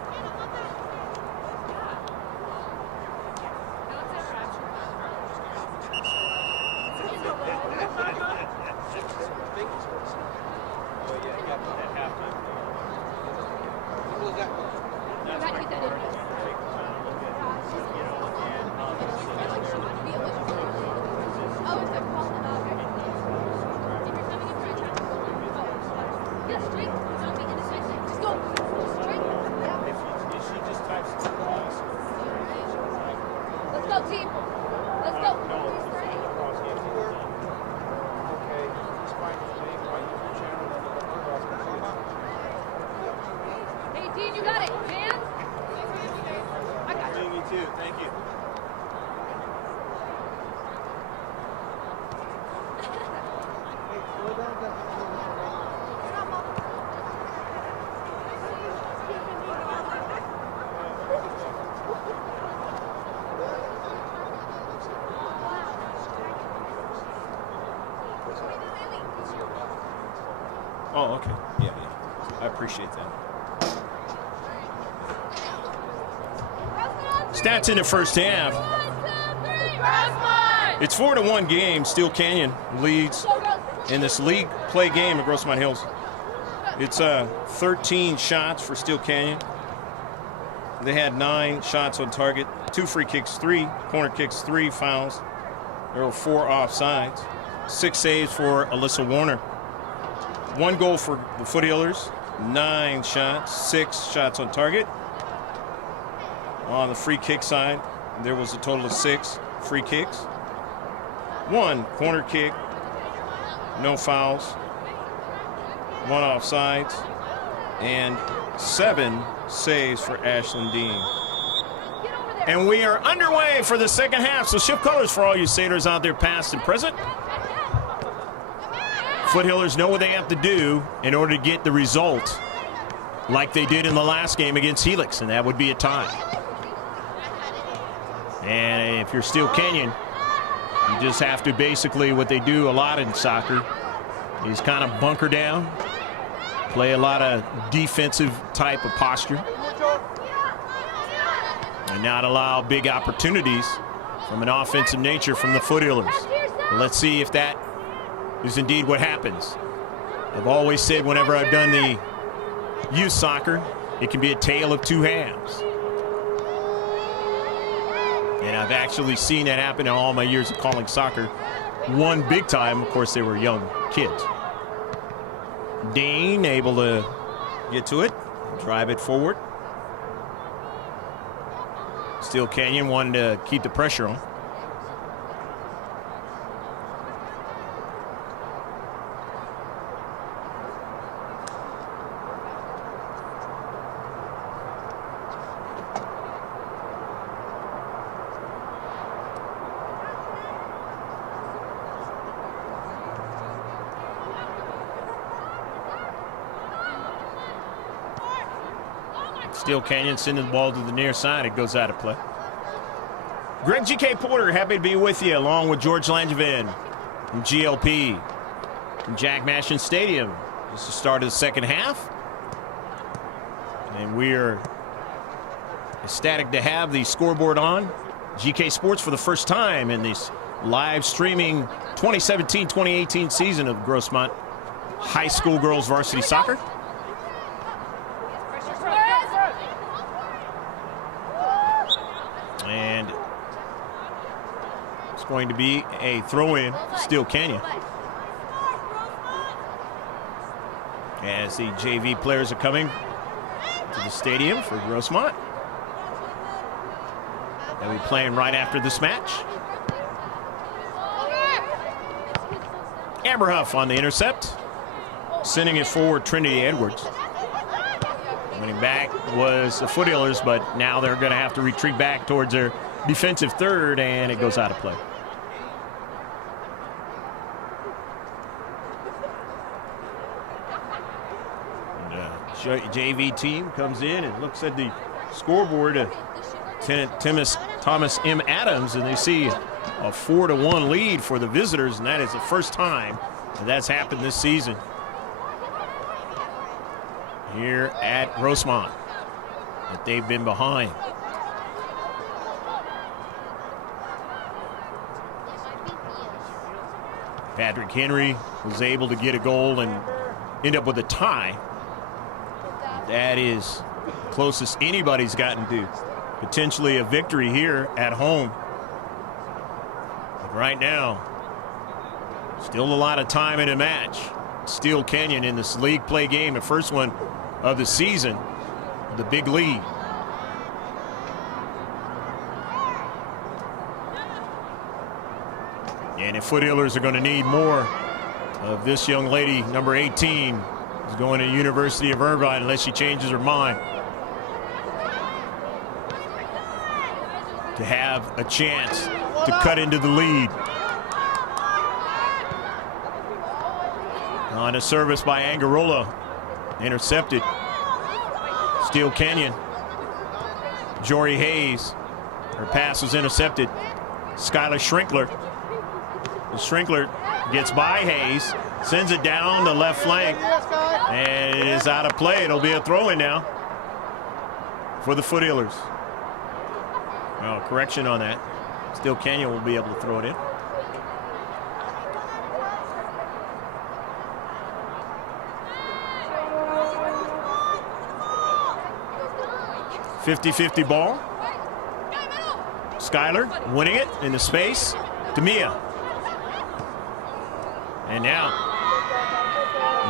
Oh yeah, you got that halftime. What was that? That's my car. Take the time to look at it. You know, and Oh, it's a call. Yes, straight. Don't be indecisive. Just go straight. Yeah. If she just types it across. Let's go, team. Let's go. No, across the okay. It's fine for me. Hey, Dean, you got it. Hands. I got you. Me too. Thank you. Okay. Yeah. I appreciate that. Stats in the first half. It's 4-1 game. Steele Canyon leads in this league play game at Grossmont Hills. It's 13 shots for Steele Canyon. They had 9 shots on target, 2 free kicks, 3 corner kicks, 3 fouls. There were 4 offsides, 6 saves for Alyssa Warner. 1 goal for the Foothillers, 9 shots, 6 shots on target. On the free kick side, there was a total of 6 free kicks, 1 corner kick, no fouls, 1 offsides, and 7 saves for Ashlyn Dean. And we are underway for the second half, so shift colors for all you sailors out there, past and present. Foothillers know what they have to do in order to get the result like they did in the last game against Helix, and that would be a tie. And if you're Steele Canyon, you just have to basically, what they do a lot in soccer is kind of bunker down, play a lot of defensive type of posture, and not allow big opportunities from an offensive nature from the Foothillers. Let's see if that is indeed what happens. I've always said whenever I've done the youth soccer, it can be a tale of 2 halves. And I've actually seen that happen in all my years of calling soccer. One big time, of course, they were young kids. Dean able to get to it, drive it forward. Steele Canyon wanted to keep the pressure on. Steele Canyon sending the ball to the near side. It goes out of play. Greg G.K. Porter, happy to be with you, along with George Langevin from GLP, from Jack Mashin Stadium. This is the start of the second half. And we're ecstatic to have the scoreboard on. GK Sports for the first time in this live streaming 2017-2018 season of Grossmont High School Girls Varsity Soccer. And it's going to be a throw-in for Steele Canyon, as the JV players are coming to the stadium for Grossmont. They'll be playing right after this match. Amber Huff on the intercept, sending it forward Trinity Edwards. Winning back was the Foothillers, but now they're going to have to retreat back towards their defensive third, and it goes out of play. JV team comes in and looks at the scoreboard. Thomas M. Adams, and they see a 4-1 lead for the visitors, and that is the first time that's happened this season here at Grossmont, that they've been behind. Patrick Henry was able to get a goal and end up with a tie. That is closest anybody's gotten to potentially a victory here at home. But right now, still a lot of time in a match. Steele Canyon in this league play game, the first one of the season, the big lead. And if Foothillers are going to need more of this young lady, number 18, who's going to the University of Irvine unless she changes her mind, to have a chance to cut into the lead. On a service by Angarola, intercepted. Steele Canyon. Jory Hayes, her pass was intercepted. Skylar Schrinkler. Schrinkler gets by Hayes, sends it down the left flank. And it is out of play. It'll be a throw-in now for the Foothillers. Oh, correction on that. Steele Canyon will be able to throw it in. 50-50 ball. Schuyler winning it into space to Mia. And now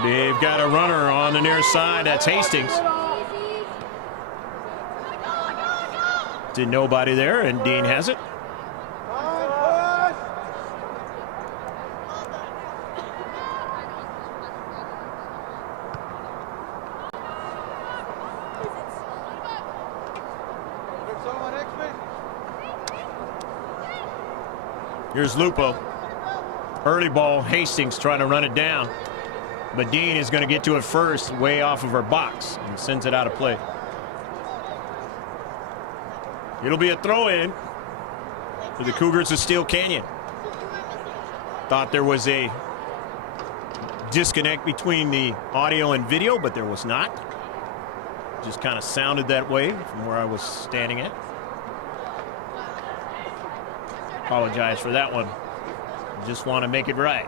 they've got a runner on the near side. That's Hastings. To nobody there, and Dean has it. Here's Lupo. Early ball, Hastings trying to run it down. But Dean is going to get to it first, way off of her box, and sends it out of play. It'll be a throw-in for the Cougars of Steele Canyon. Thought there was a disconnect between the audio and video, but there was not. Just kind of sounded that way from where I was standing at. Apologize for that one. Just want to make it right.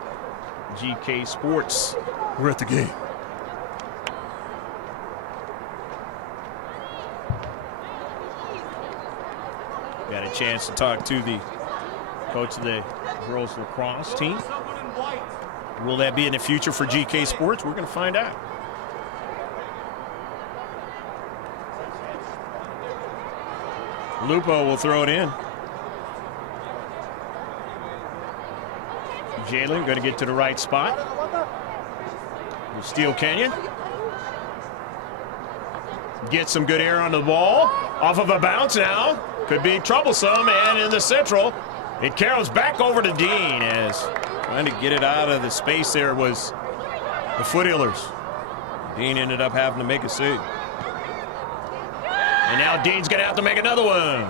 GK Sports, we're at the game. Got a chance to talk to the coach of the girls lacrosse team. Will that be in the future for GK Sports? We're going to find out. Lupo will throw it in. Jalen going to get to the right spot. Steele Canyon. Get some good air on the ball. Off of a bounce now. Could be troublesome, and in the central, it carols back over to Dean as trying to get it out of the space there was the Foothillers. Dean ended up having to make a save. And now Dean's going to have to make another one.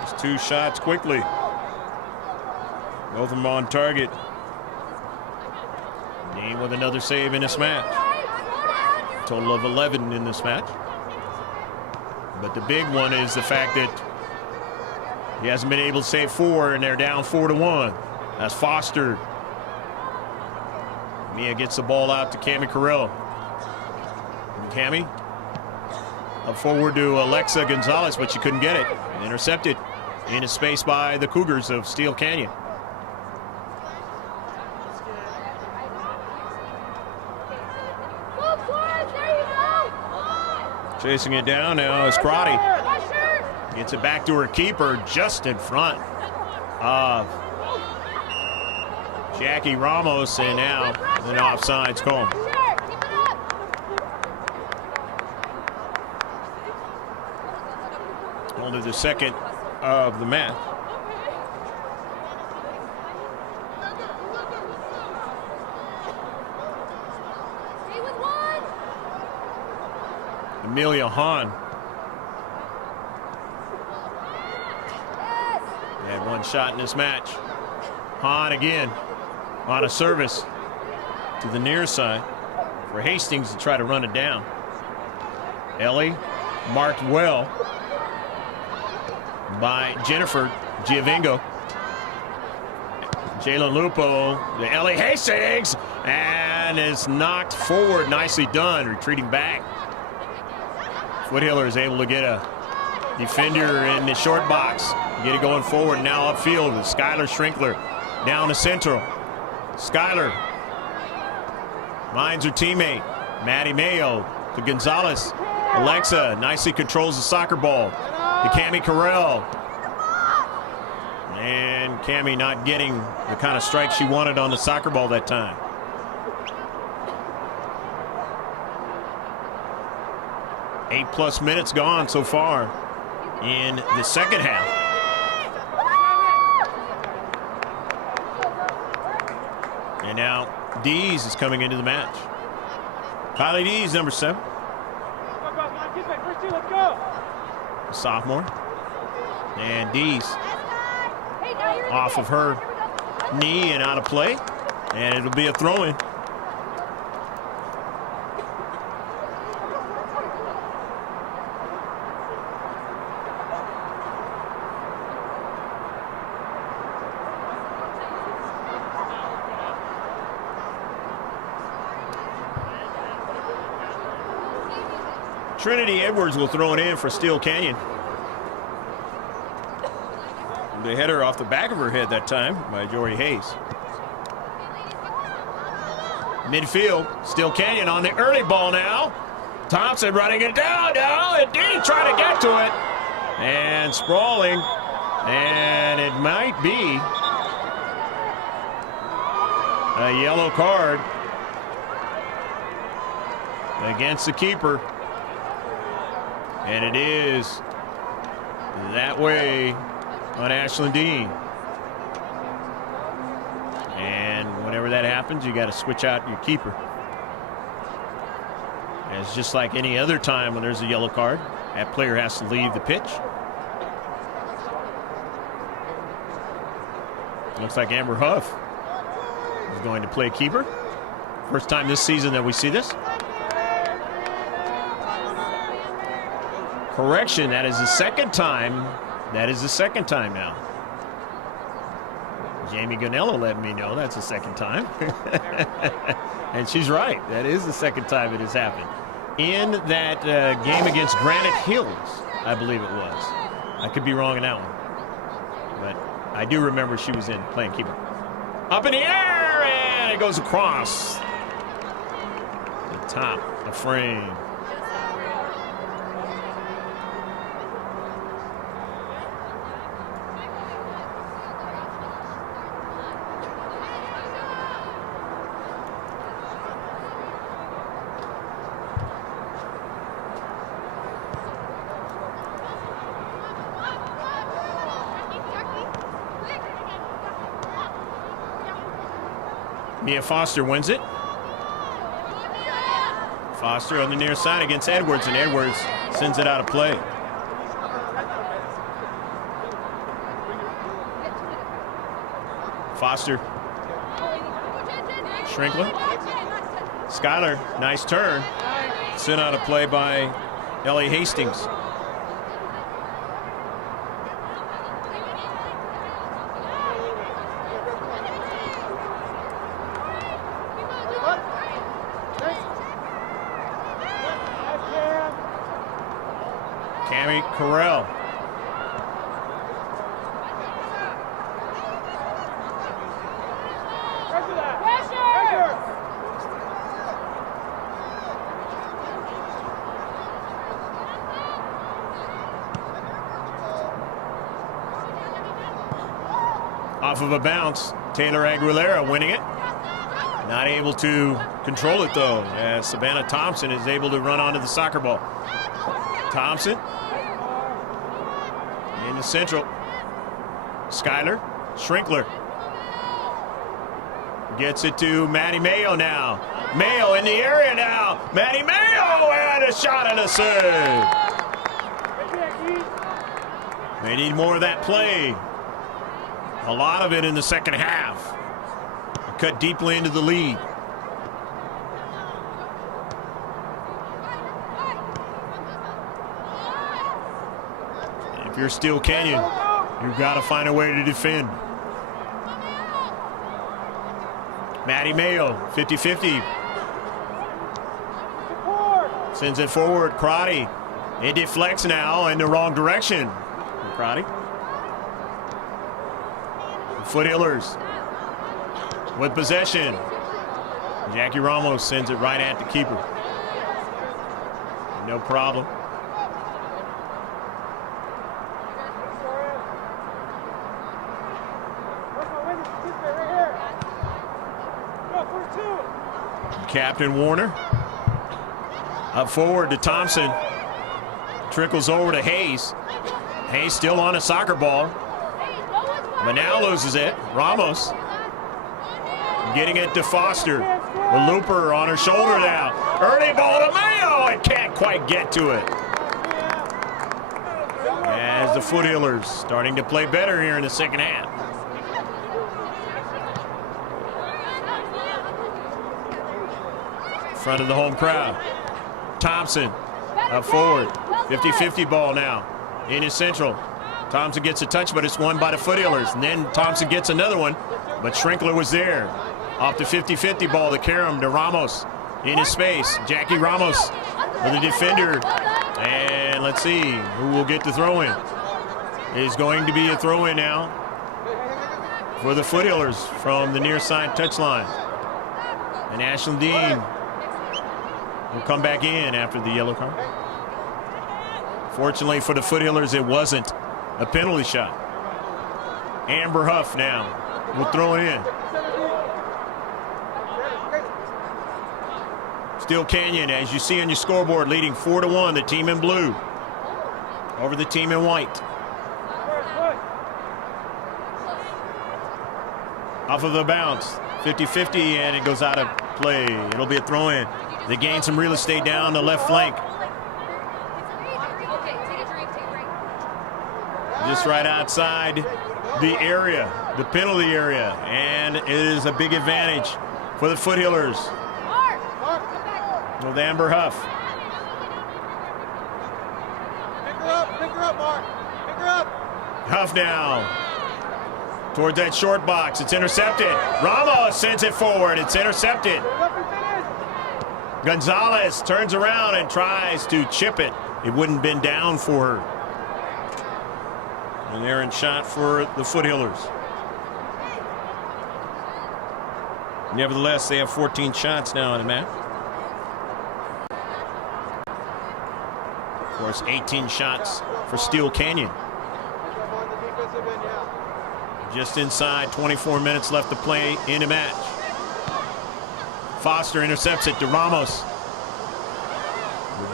Just two shots quickly. Both of them on target. Dean with another save in this match. Total of 11 in this match. But the big one is the fact that he hasn't been able to save 4, and they're down 4-1. That's Foster. Mia gets the ball out to Cami Carrell. And Cami up forward to Alexa Gonzalez, but she couldn't get it. Intercepted into space by the Cougars of Steele Canyon. Chasing it down now is Crotty. Gets it back to her keeper just in front of Jackie Ramos, and now an offsides call. Only the second of the match. Amelia Hahn had one shot in this match. Hahn again on a service to the near side for Hastings to try to run it down. Ellie marked well by Jennifer Giovingo. Jalen Lupo to Ellie Hastings, and is knocked forward. Nicely done, retreating back. Foothiller is able to get a defender in the short box, get it going forward. Now upfield with Skylar Schrinkler down the central. Skylar finds her teammate, Maddie Mayo, to Gonzalez. Alexa nicely controls the soccer ball to Cami Carrell. And Cami not getting the kind of strike she wanted on the soccer ball that time. Eight-plus minutes gone so far in the second half. And now Dees is coming into the match. Kylie Dees, number 7. Sophomore. And Dees off of her knee and out of play. And it'll be a throw-in. Trinity Edwards will throw it in for Steele Canyon. The header off the back of her head that time by Jory Hayes. Midfield, Steele Canyon on the early ball now. Thompson running it down now. Indeed, trying to get to it. And sprawling. And it might be a yellow card against the keeper. And it is that way on Ashlyn Dean. And whenever that happens, you got to switch out your keeper. And it's just like any other time when there's a yellow card. That player has to leave the pitch. Looks like Amber Huff is going to play keeper. First time this season that we see this. Correction, that is the second time. That is the second time now. Jamie Gonello let me know that's the second time. And she's right. That is the second time it has happened. In that game against Granite Hills, I believe it was. I could be wrong in that one. But I do remember she was in playing keeper. Up in the air, and it goes across the top of the frame. Mia Foster wins it. Foster on the near side against Edwards, and Edwards sends it out of play. Foster. Schrinkler. Schuyler, nice turn. Sent out of play by Ellie Hastings. Corral. Off of a bounce, Taylor Aguilera winning it. Not able to control it though, as Savannah Thompson is able to run onto the soccer ball. Thompson. In the central. Schuyler. Schrinkler. Gets it to Maddie Mayo now. Mayo in the area now. Maddie Mayo and a shot and a save. They need more of that play. A lot of it in the second half. Cut deeply into the lead. If you're Steele Canyon, you've got to find a way to defend. Maddie Mayo, 50-50. Sends it forward. Crotty. It deflects now in the wrong direction. Crotty. Foothillers with possession. Jackie Ramos sends it right at the keeper. No problem. Captain Warner. Up forward to Thompson. Trickles over to Hayes. Hayes still on a soccer ball. But now loses it. Ramos. Getting it to Foster. The looper on her shoulder now. Early ball to Mayo and can't quite get to it. As the Foothillers starting to play better here in the second half. Front of the home crowd. Thompson up forward. 50-50 ball now. In his central. Thompson gets a touch, but it's won by the Foothillers. And then Thompson gets another one, but Schrinkler was there. Off the 50-50 ball to Karam to Ramos. In his space. Jackie Ramos for the defender. And let's see who will get the throw in. It's going to be a throw in now for the Foothillers from the near side touchline. And Ashlyn Dean will come back in after the yellow card. Fortunately for the Foothillers, it wasn't a penalty shot. Amber Huff now will throw it in. Steele Canyon, as you see on your scoreboard, leading 4-1, the team in blue over the team in white. Off of the bounce, 50-50, and it goes out of play. It'll be a throw in. They gain some real estate down the left flank. Just right outside the area, the penalty area, and it is a big advantage for the Foothillers with Amber Huff. Pick her up, Mark. Pick her up. Huff now towards that short box. It's intercepted. Ramos sends it forward. It's intercepted. Gonzalez turns around and tries to chip it. It wouldn't been down for her. An errant shot for the Foothillers. Nevertheless, they have 14 shots now in the match. Of course, 18 shots for Steele Canyon. Just inside 24 minutes left to play in the match. Foster intercepts it to Ramos.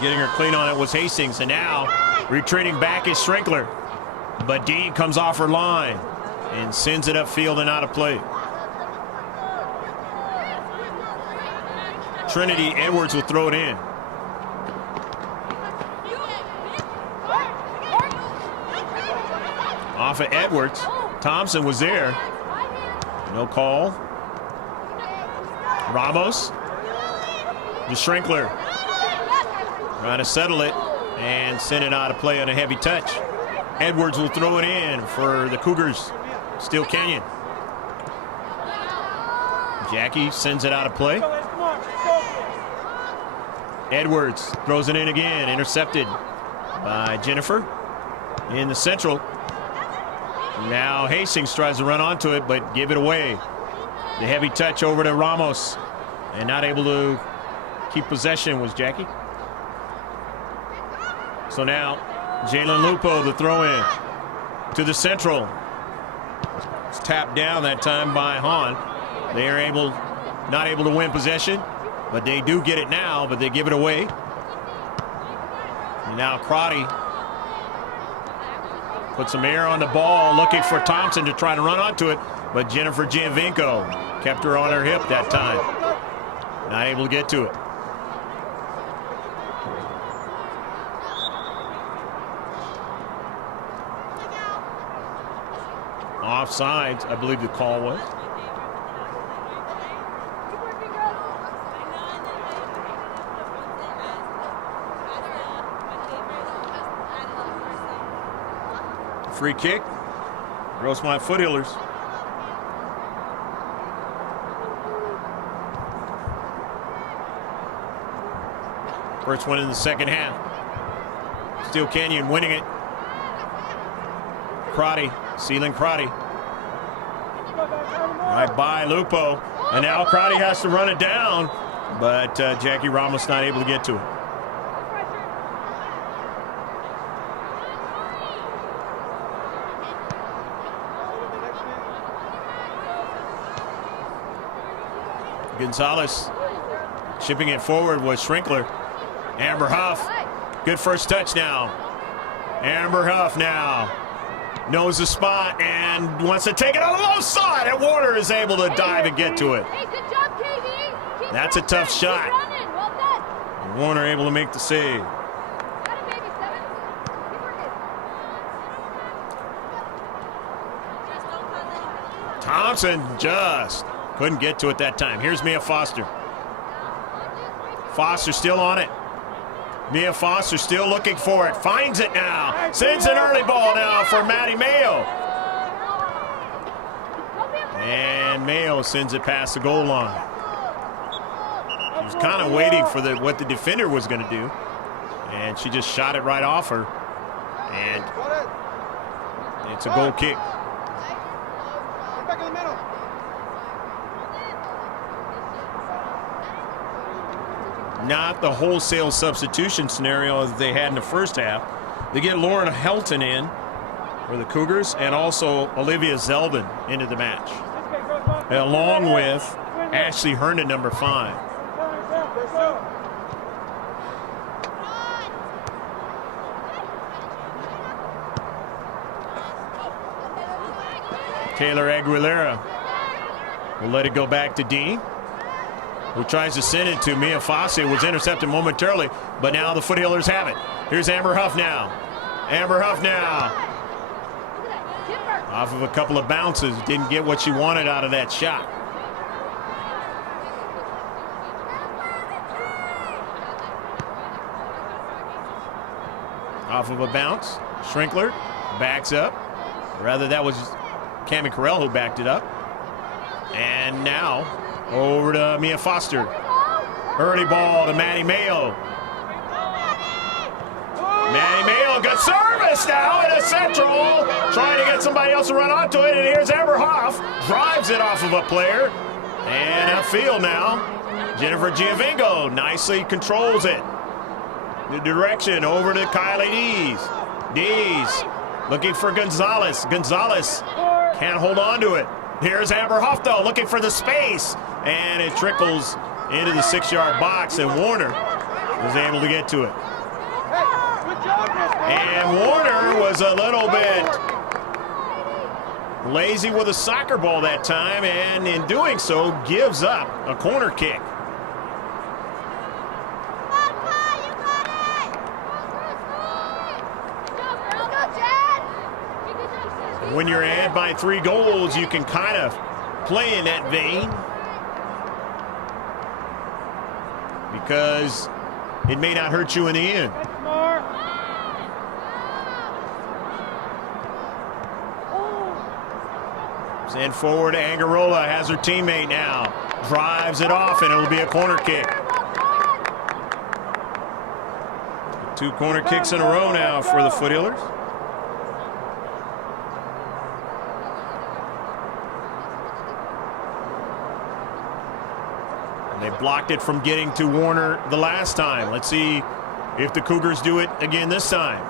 Getting her clean on it was Hastings, and now retreating back is Strinkler. But Dean comes off her line and sends it upfield and out of play. Trinity Edwards will throw it in. Off of Edwards. Thompson was there. No call. Ramos. The Strinkler. Trying to settle it and send it out of play on a heavy touch. Edwards will throw it in for the Cougars. Steele Canyon. Jackie sends it out of play. Edwards throws it in again. Intercepted by Jennifer in the central. Now Hastings tries to run onto it, but give it away. The heavy touch over to Ramos. And not able to keep possession was Jackie. So now Jalen Lupo, the throw in to the central. It's tapped down that time by Hahn. They are not able to win possession, but they do get it now, but they give it away. And now Crotty put some air on the ball, looking for Thompson to try to run onto it, but Jennifer Giovinco kept her on her hip that time. Not able to get to it. Offsides, I believe the call was. Free kick. Grossmont Foothillers. First one in the second half. Steele Canyon winning it. Crotty, Sealing Crotty. Right by Lupo. And now Crotty has to run it down, but Jackie Ramos not able to get to it. Gonzalez shipping it forward was Strinkler. Amber Huff, good first touch now. Amber Huff now knows the spot and wants to take it on the low side, and Warner is able to dive and get to it. Hey, good job, KV. That's a tough shot. Well done. Warner able to make the save. Got it, baby, 7. Keep working. Thompson just couldn't get to it that time. Here's Mia Foster. Foster still on it. Mia Foster still looking for it. Finds it now. Sends an early ball now for Maddie Mayo. And Mayo sends it past the goal line. He was kind of waiting for what the defender was going to do. And she just shot it right off her. And it's a goal kick. Get back in the middle. Not the wholesale substitution scenario that they had in the first half. They get Lauren Helton in for the Cougars and also Olivia Zeldin into the match, along with Ashley Herndon, number 5. Taylor Aguilera will let it go back to Dean, who tries to send it to Mia Fosse. It was intercepted momentarily, but now the Foothillers have it. Here's Amber Huff now. Amber Huff now. Off of a couple of bounces. Didn't get what she wanted out of that shot. Off of a bounce. Schrinkler backs up. Rather, that was Cammie Carell who backed it up. And now over to Mia Foster. Early ball to Maddie Mayo. Maddie Mayo, good service now in a central. Trying to get somebody else to run onto it. And here's Amber Hoff. Drives it off of a player. And upfield now. Jennifer Giovingo nicely controls it. The direction over to Kylie Dees. Dees looking for Gonzalez. Gonzalez can't hold on to it. Here's Amber Huff, though, looking for the space. And it trickles into the 6-yard box, and Warner was able to get to it. And Warner was a little bit lazy with a soccer ball that time, and in doing so, gives up a corner kick. When you're ahead by 3 goals, you can kind of play in that vein because it may not hurt you in the end. Send forward to Angarola, has her teammate now. Drives it off, and it'll be a corner kick. 2 corner kicks in a row now for the Foothillers. They blocked it from getting to Warner the last time. Let's see if the Cougars do it again this time.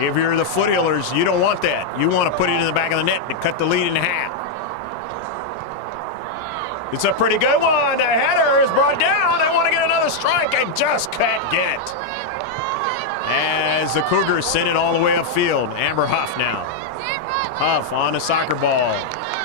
If you're the Foothillers, you don't want that. You want to put it in the back of the net to cut the lead in half. It's a pretty good one. The header is brought down. They want to get another strike and just can't get. As the Cougars send it all the way upfield. Amber Huff now. Huff on the soccer ball.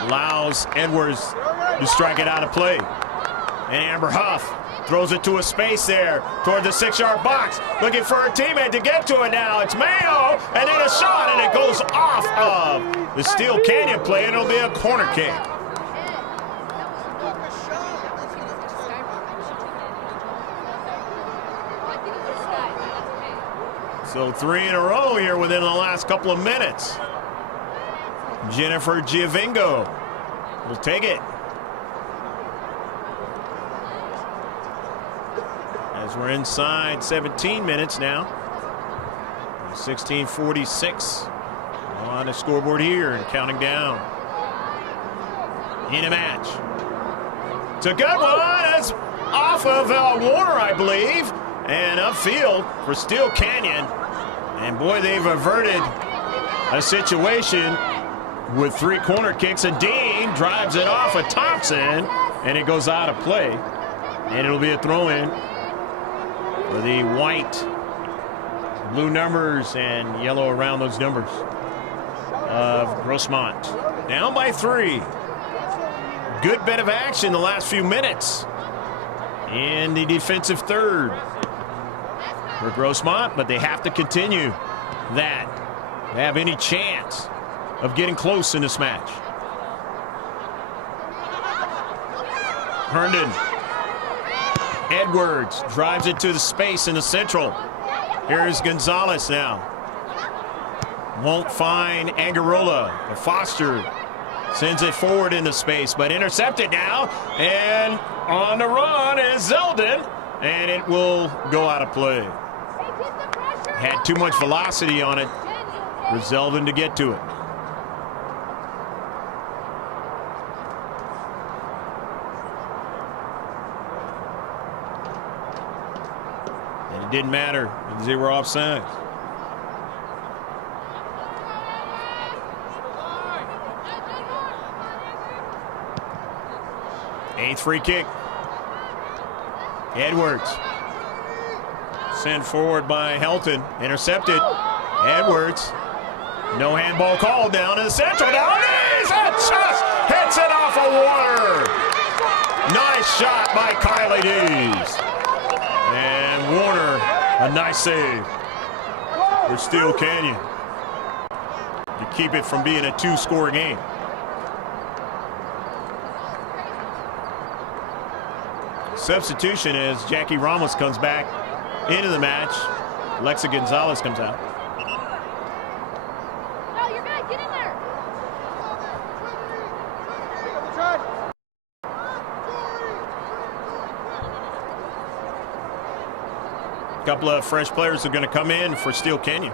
Allows Edwards to strike it out of play. And Amber Huff throws it to a space there toward the 6-yard box. Looking for her teammate to get to it now. It's Mayo, and then a shot, and it goes off of the Steel Canyon play, and it'll be a corner kick. So 3 in a row here within the last couple of minutes. Jennifer Giovingo will take it. As we're inside 17 minutes now. 16:46 on the scoreboard here and counting down. In a match. It's a good one. It's off of Warner, I believe. And upfield for Steel Canyon. And boy, they've averted a situation with 3 corner kicks. And Dean drives it off of Thompson, and it goes out of play. And it'll be a throw-in for the white, blue numbers and yellow around those numbers of Grossmont. Down by 3. Good bit of action the last few minutes in the defensive third for Grossmont, but they have to continue that to have any chance of getting close in this match. Herndon. Edwards drives it to the space in the central. Here's Gonzalez now. Won't find Angarola. Foster sends it forward into space, but intercepted now. And on the run is Zeldin. And it will go out of play. Had too much velocity on it for Zeldin to get to it. And it didn't matter because they were offside. Eighth free kick. Edwards. Sent forward by Helton. Intercepted. Edwards. No handball called down in the central. Down it is. It just hits it off of Warner. Nice shot by Kylie Dees. And Warner, a nice save for Steele Canyon to keep it from being a two-score game. Substitution as Jackie Ramos comes back into the match. Alexa Gonzalez comes out. No, you're good. Get in there. A couple of fresh players are going to come in for Steele Canyon.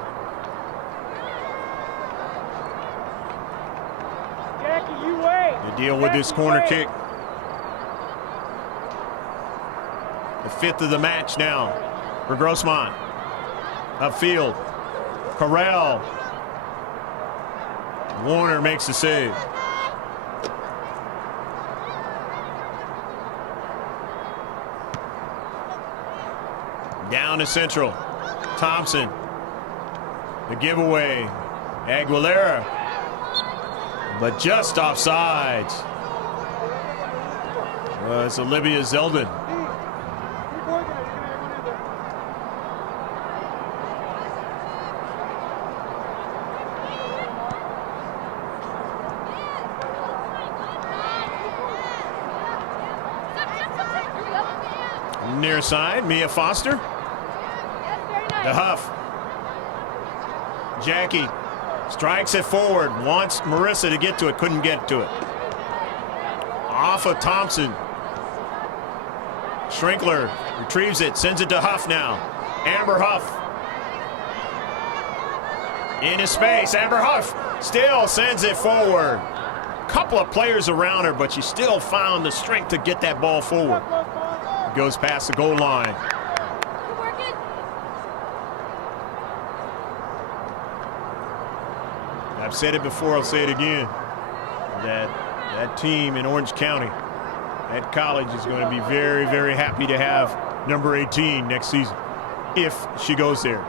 Jackie, you wait. To deal with this corner kick. The fifth of the match now for Grossmont. Upfield. Corral. Warner makes the save. Down to central. Thompson. The giveaway. Aguilera. But just offsides. Well, it's Olivia Zeldin. Near side, Mia Foster. The Huff. Jackie strikes it forward. Wants Marissa to get to it. Couldn't get to it. Off of Thompson. Schrinkler retrieves it. Sends it to Huff now. Amber Huff. Into space. Amber Huff still sends it forward. Couple of players around her, but she still found the strength to get that ball forward. Goes past the goal line. I've said it before, I'll say it again. That team in Orange County, that college is going to be very, very happy to have number 18 next season, if she goes there.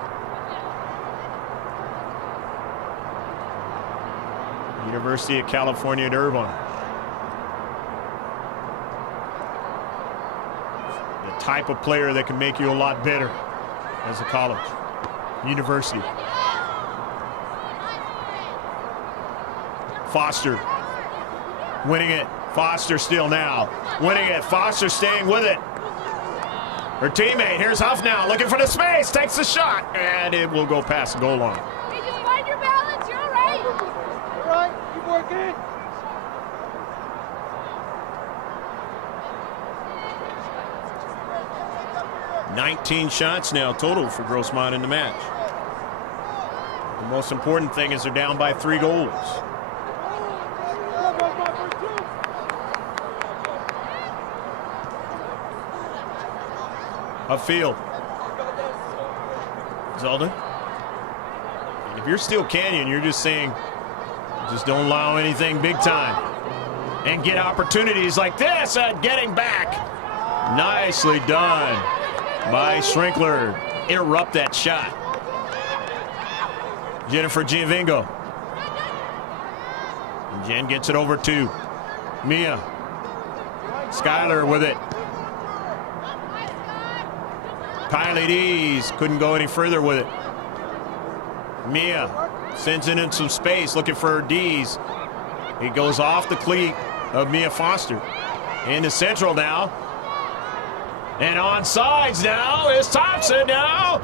University of California at Irvine. The type of player that can make you a lot better as a college, university. Foster winning it. Foster still now winning it. Foster staying with it. Her teammate, here's Huff now, looking for the space, takes the shot, and it will go past the goal line. Hey, just find your balance. You're all right. All right, keep working. 19 shots now total for Grossmont in the match. The most important thing is they're down by 3 goals. Upfield. Zeldin. If you're Steele Canyon, you're just saying, just don't allow anything big time. And get opportunities like this at getting back. Nicely done by Schrinkler. Interrupt that shot. Jennifer Giavingo. Jen gets it over to Mia. Skyler with it. Kylie Dees couldn't go any further with it. Mia sends it in some space looking for Dees. He goes off the cleat of Mia Foster. Into central now. And on sides now is Thompson now.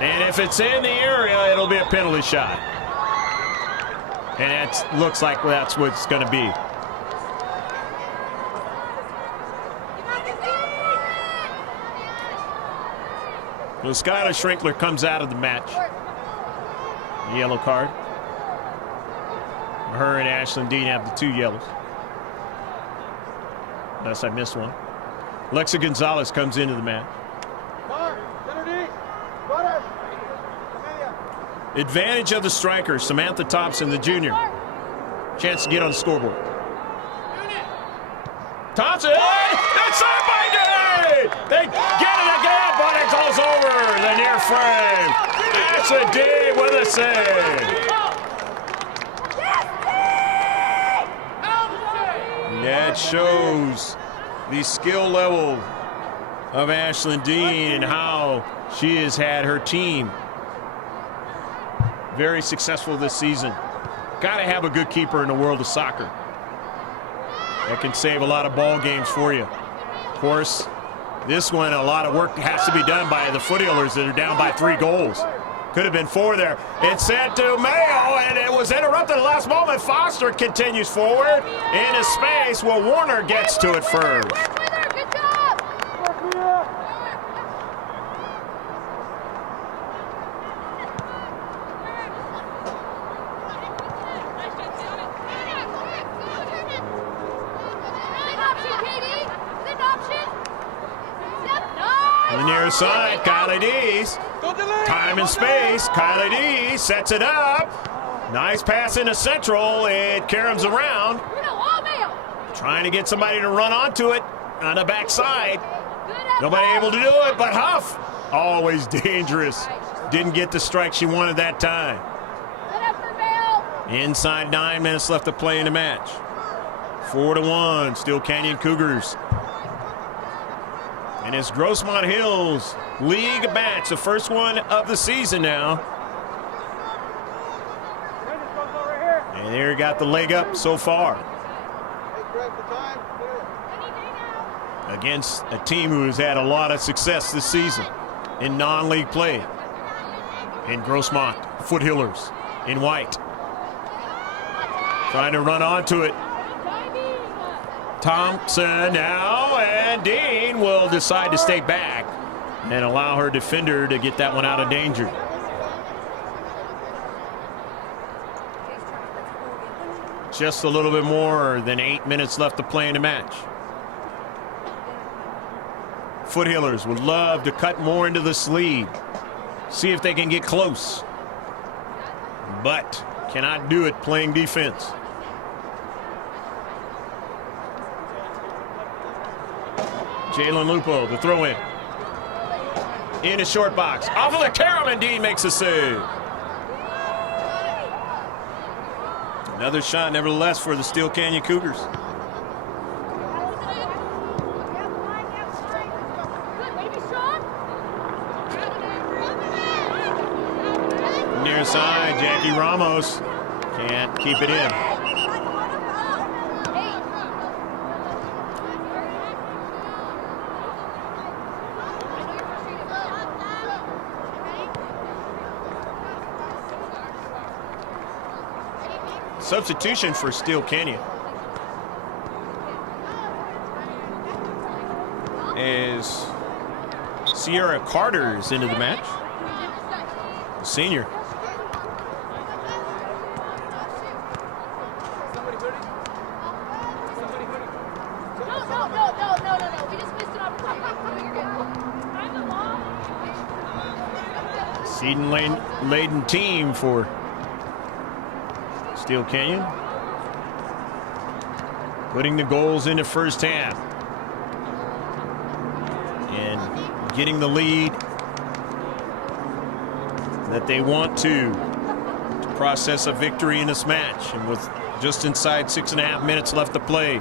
And if it's in the area, it'll be a penalty shot. And it looks like that's what it's going to be. Well, Skylar Schrinkler comes out of the match. Yellow card. Her and Ashlyn Dean have the 2 yellows. Unless I missed one. Lexa Gonzalez comes into the match. Advantage of the striker, Samantha Thompson, the junior. Chance to get on the scoreboard. Thompson, that's it by Dean! They get it again, but it goes over the near frame. Ashlyn Dean with a save. That shows the skill level of Ashlyn Dean and how she has had her team very successful this season. Got to have a good keeper in the world of soccer. That can save a lot of ball games for you. Of course, this one, a lot of work has to be done by the foothillers that are down by 3 goals. Could have been 4 there. It's sent to Mayo, and it was interrupted at the last moment. Foster continues forward into space. Well, Warner gets to it first. Good job. On the near side, Kylie Dees. Time and space. Kylie Dees sets it up. Nice pass into central. It caroms around. Trying to get somebody to run onto it on the backside. Nobody able to do it, but Huff, always dangerous. Didn't get the strike she wanted that time. Inside 9 minutes left to play in the match. 4-1, Steele Canyon Cougars. And it's Grossmont Hills League match, the first one of the season now. And there you got the leg up so far. Against a team who has had a lot of success this season in non-league play. In Grossmont, Foothillers in white. Trying to run onto it. Thompson now, and Dean will decide to stay back and allow her defender to get that one out of danger. Just a little bit more than 8 minutes left to play in the match. Foothillers would love to cut more into this lead. See if they can get close. But cannot do it playing defense. Jalen Lupo, the throw in. In a short box. Off of the carom, and Dean makes a save. Another shot, nevertheless, for the Steele Canyon Cougars. Near side, Jackie Ramos can't keep it in. Substitution for Steele Canyon is Sierra Carter is into the match. The senior. No. We just missed an opportunity. Seeding-laden team for Steele Canyon. Putting the goals in the first half. And getting the lead that they want to process a victory in this match. And with just inside 6.5 minutes left to play,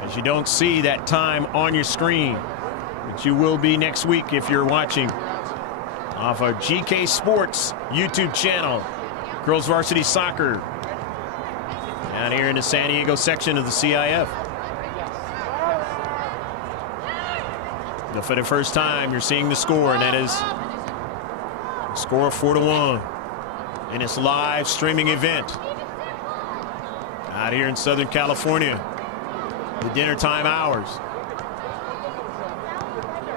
as you don't see that time on your screen, but you will be next week if you're watching off our GK Sports YouTube channel. Girls Varsity Soccer down here in the San Diego section of the CIF. But for the first time, you're seeing the score, and that is a score of 4-1 in this live streaming event out here in Southern California, the dinner time hours.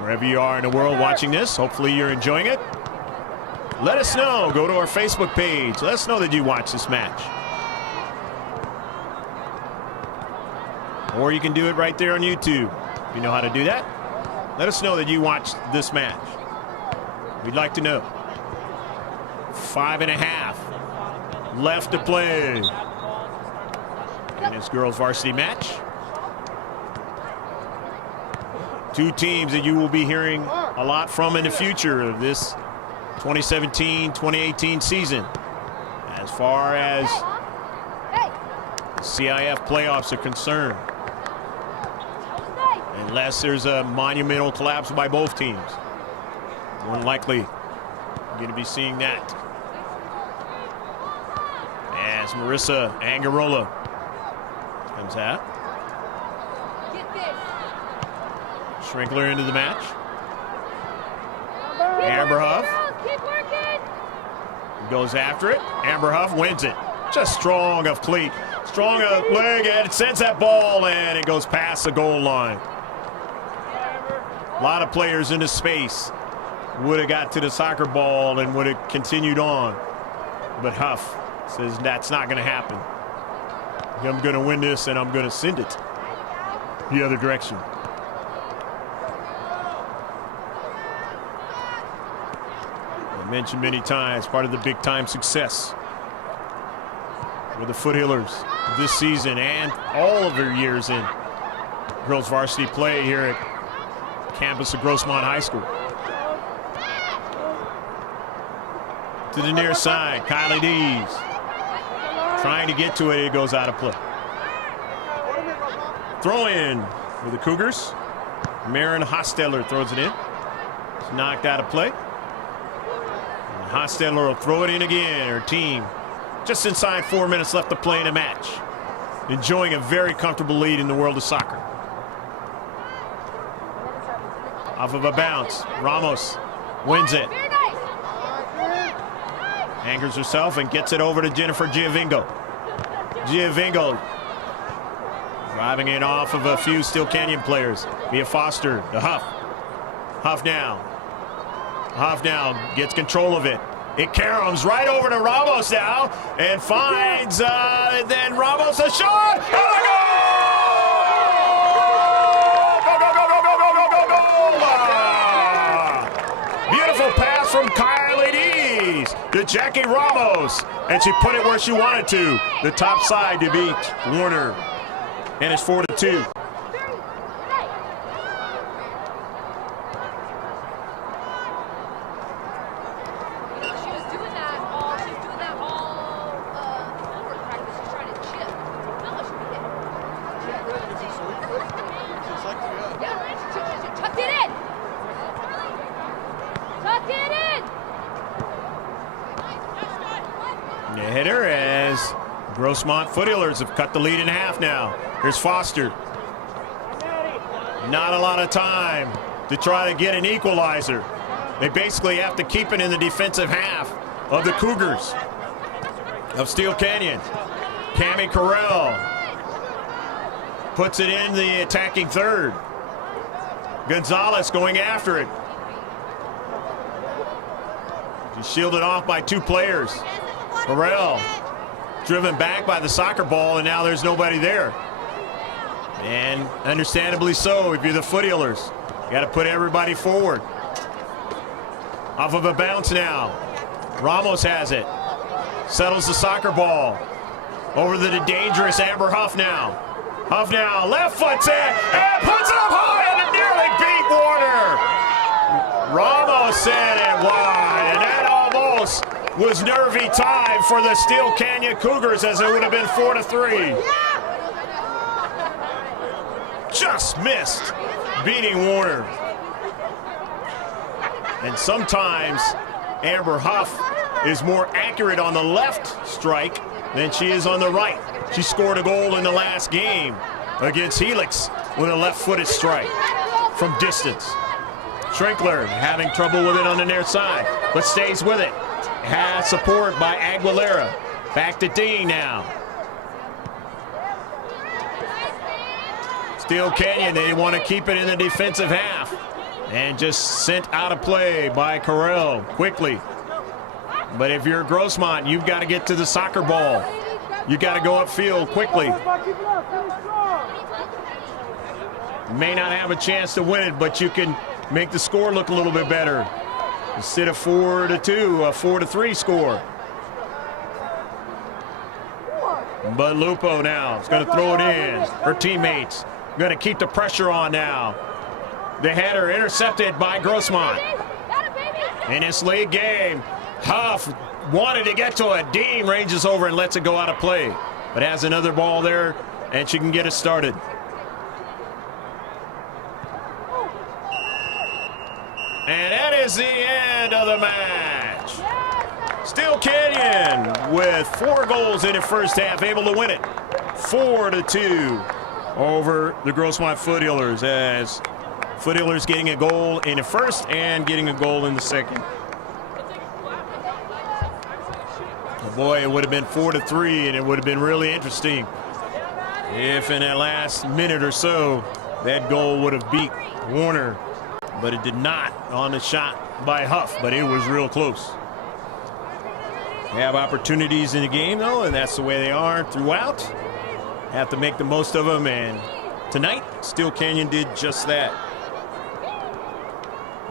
Wherever you are in the world watching this, hopefully you're enjoying it. Let us know. Go to our Facebook page. Let us know that you watch this match. Or you can do it right there on YouTube. If you know how to do that, let us know that you watched this match. We'd like to know. 5.5 left to play in this girls varsity match. Two teams that you will be hearing a lot from in the future of this 2017-2018 season. As far as CIF playoffs are concerned. Unless there's a monumental collapse by both teams. More than likely, you're going to be seeing that. As Marissa Angarola comes out. Schrinkler into the match. Amber Huff goes after it. Amber Huff wins it. Just strong of cleat. Strong of leg, and it sends that ball, and it goes past the goal line. A lot of players in the space would have got to the soccer ball and would have continued on. But Huff says that's not going to happen. I'm going to win this, and I'm going to send it the other direction. I mentioned many times, part of the big-time success with the Foothillers this season and all of their years in girls varsity play here at campus of Grossmont High School. To the near side, Kylie Dees trying to get to it. It goes out of play. Throw in for the Cougars. Marin Hosteller throws it in. It's knocked out of play. And Hosteller will throw it in again. Her team just inside 4 minutes left to play in a match. Enjoying a very comfortable lead in the world of soccer. Off of a bounce, Ramos wins it. Angers herself and gets it over to Jennifer Giovingo. Giovingo driving it off of a few Steele Canyon players. Via Foster to Huff. Huff now gets control of it. It caroms right over to Ramos now and finds then Ramos a shot. Oh, beautiful pass from Kylie Dees to Jackie Ramos, and she put it where she wanted to, the top side to beat Warner, and it's 4-2. Grossmont Foothillers have cut the lead in half now. Here's Foster. Not a lot of time to try to get an equalizer. They basically have to keep it in the defensive half of the Cougars of Steele Canyon. Cammie Carell puts it in the attacking third. Gonzalez going after it. She's shielded off by two players. Carell driven back by the soccer ball, and now there's nobody there. And understandably so, if you're the Foothillers, you got to put everybody forward. Off of a bounce now. Ramos has it. Settles the soccer ball. Over to the dangerous Amber Huff now. Huff now, left foot's in, and puts it up high, and nearly beat Warner. Ramos in and wide, and that almost was nervy time for the Steele Canyon Cougars, as it would have been 4-3. Just missed beating Warner. And sometimes Amber Huff is more accurate on the left strike than she is on the right. She scored a goal in the last game against Helix with a left-footed strike from distance. Schrinkler having trouble with it on the near side, but stays with it. Has support by Aguilera. Back to Dean now. Steele Canyon, they want to keep it in the defensive half. And just sent out of play by Carell quickly. But if you're Grossmont, you've got to get to the soccer ball. You got to go upfield quickly. May not have a chance to win it, but you can make the score look a little bit better. Instead of 4-2, a 4-3 score. But Lupo now is going to throw it in. Her teammates going to keep the pressure on now. The header intercepted by Grossmont. In this league game, Huff wanted to get to it. Dean ranges over and lets it go out of play. But has another ball there, and she can get it started. And that is the end of the match. Steele Canyon with 4 goals in the first half, able to win it 4-2 over the Grossmont Foothillers, as Foothillers getting a goal in the first and getting a goal in the second. Boy, it would have been 4-3, and it would have been really interesting if in that last minute or so that goal would have beat Warner. But it did not on the shot by Huff, but it was real close. They have opportunities in the game, though, and that's the way they are throughout. Have to make the most of them, and tonight, Steele Canyon did just that.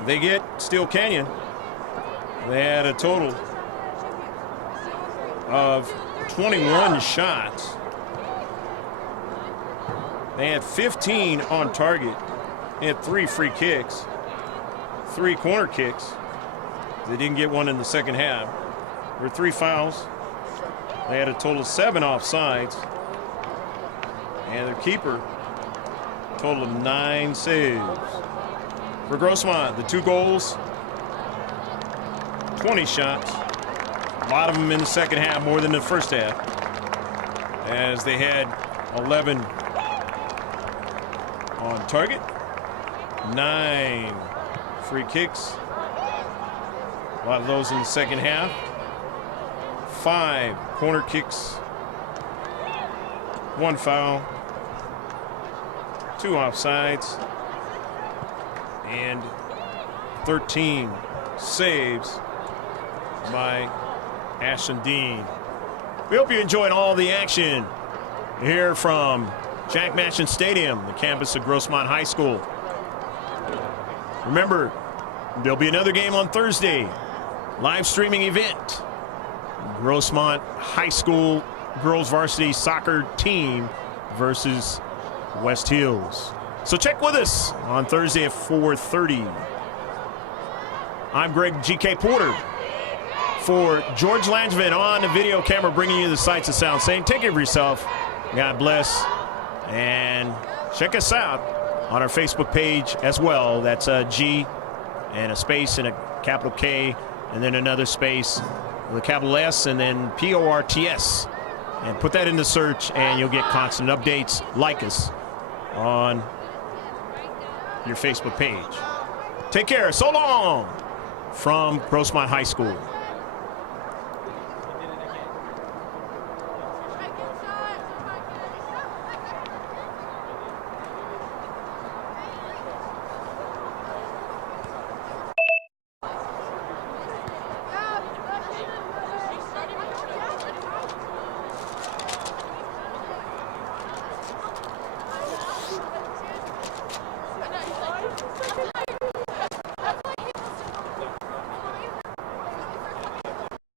They get Steele Canyon. They had a total of 21 shots. They had 15 on target. They had 3 free kicks, 3 corner kicks. They didn't get one in the second half. There were 3 fouls. They had a total of 7 offsides. And their keeper, a total of 9 saves. For Grossmont, the 2 goals, 20 shots. A lot of them in the second half, more than the first half, as they had 11 on target, 9 free kicks. A lot of those in the second half. 5 corner kicks, 1 foul, 2 offsides, and 13 saves by Ashton Dean. We hope you enjoyed all the action here from Jack Manchin Stadium, the campus of Grossmont High School. Remember, there'll be another game on Thursday. Live streaming event. Grossmont High School girls varsity soccer team versus West Hills. So check with us on Thursday at 4:30. I'm Greg G.K. Porter for George Langevin on the video camera, bringing you the sights and sounds, saying take care of yourself. God bless. And check us out on our Facebook page as well. That's a G and a space and a capital K and then another space with a capital S and then PORTS. And put that in the search and you'll get constant updates. Like us on your Facebook page. Take care. So long from Grossmont High School.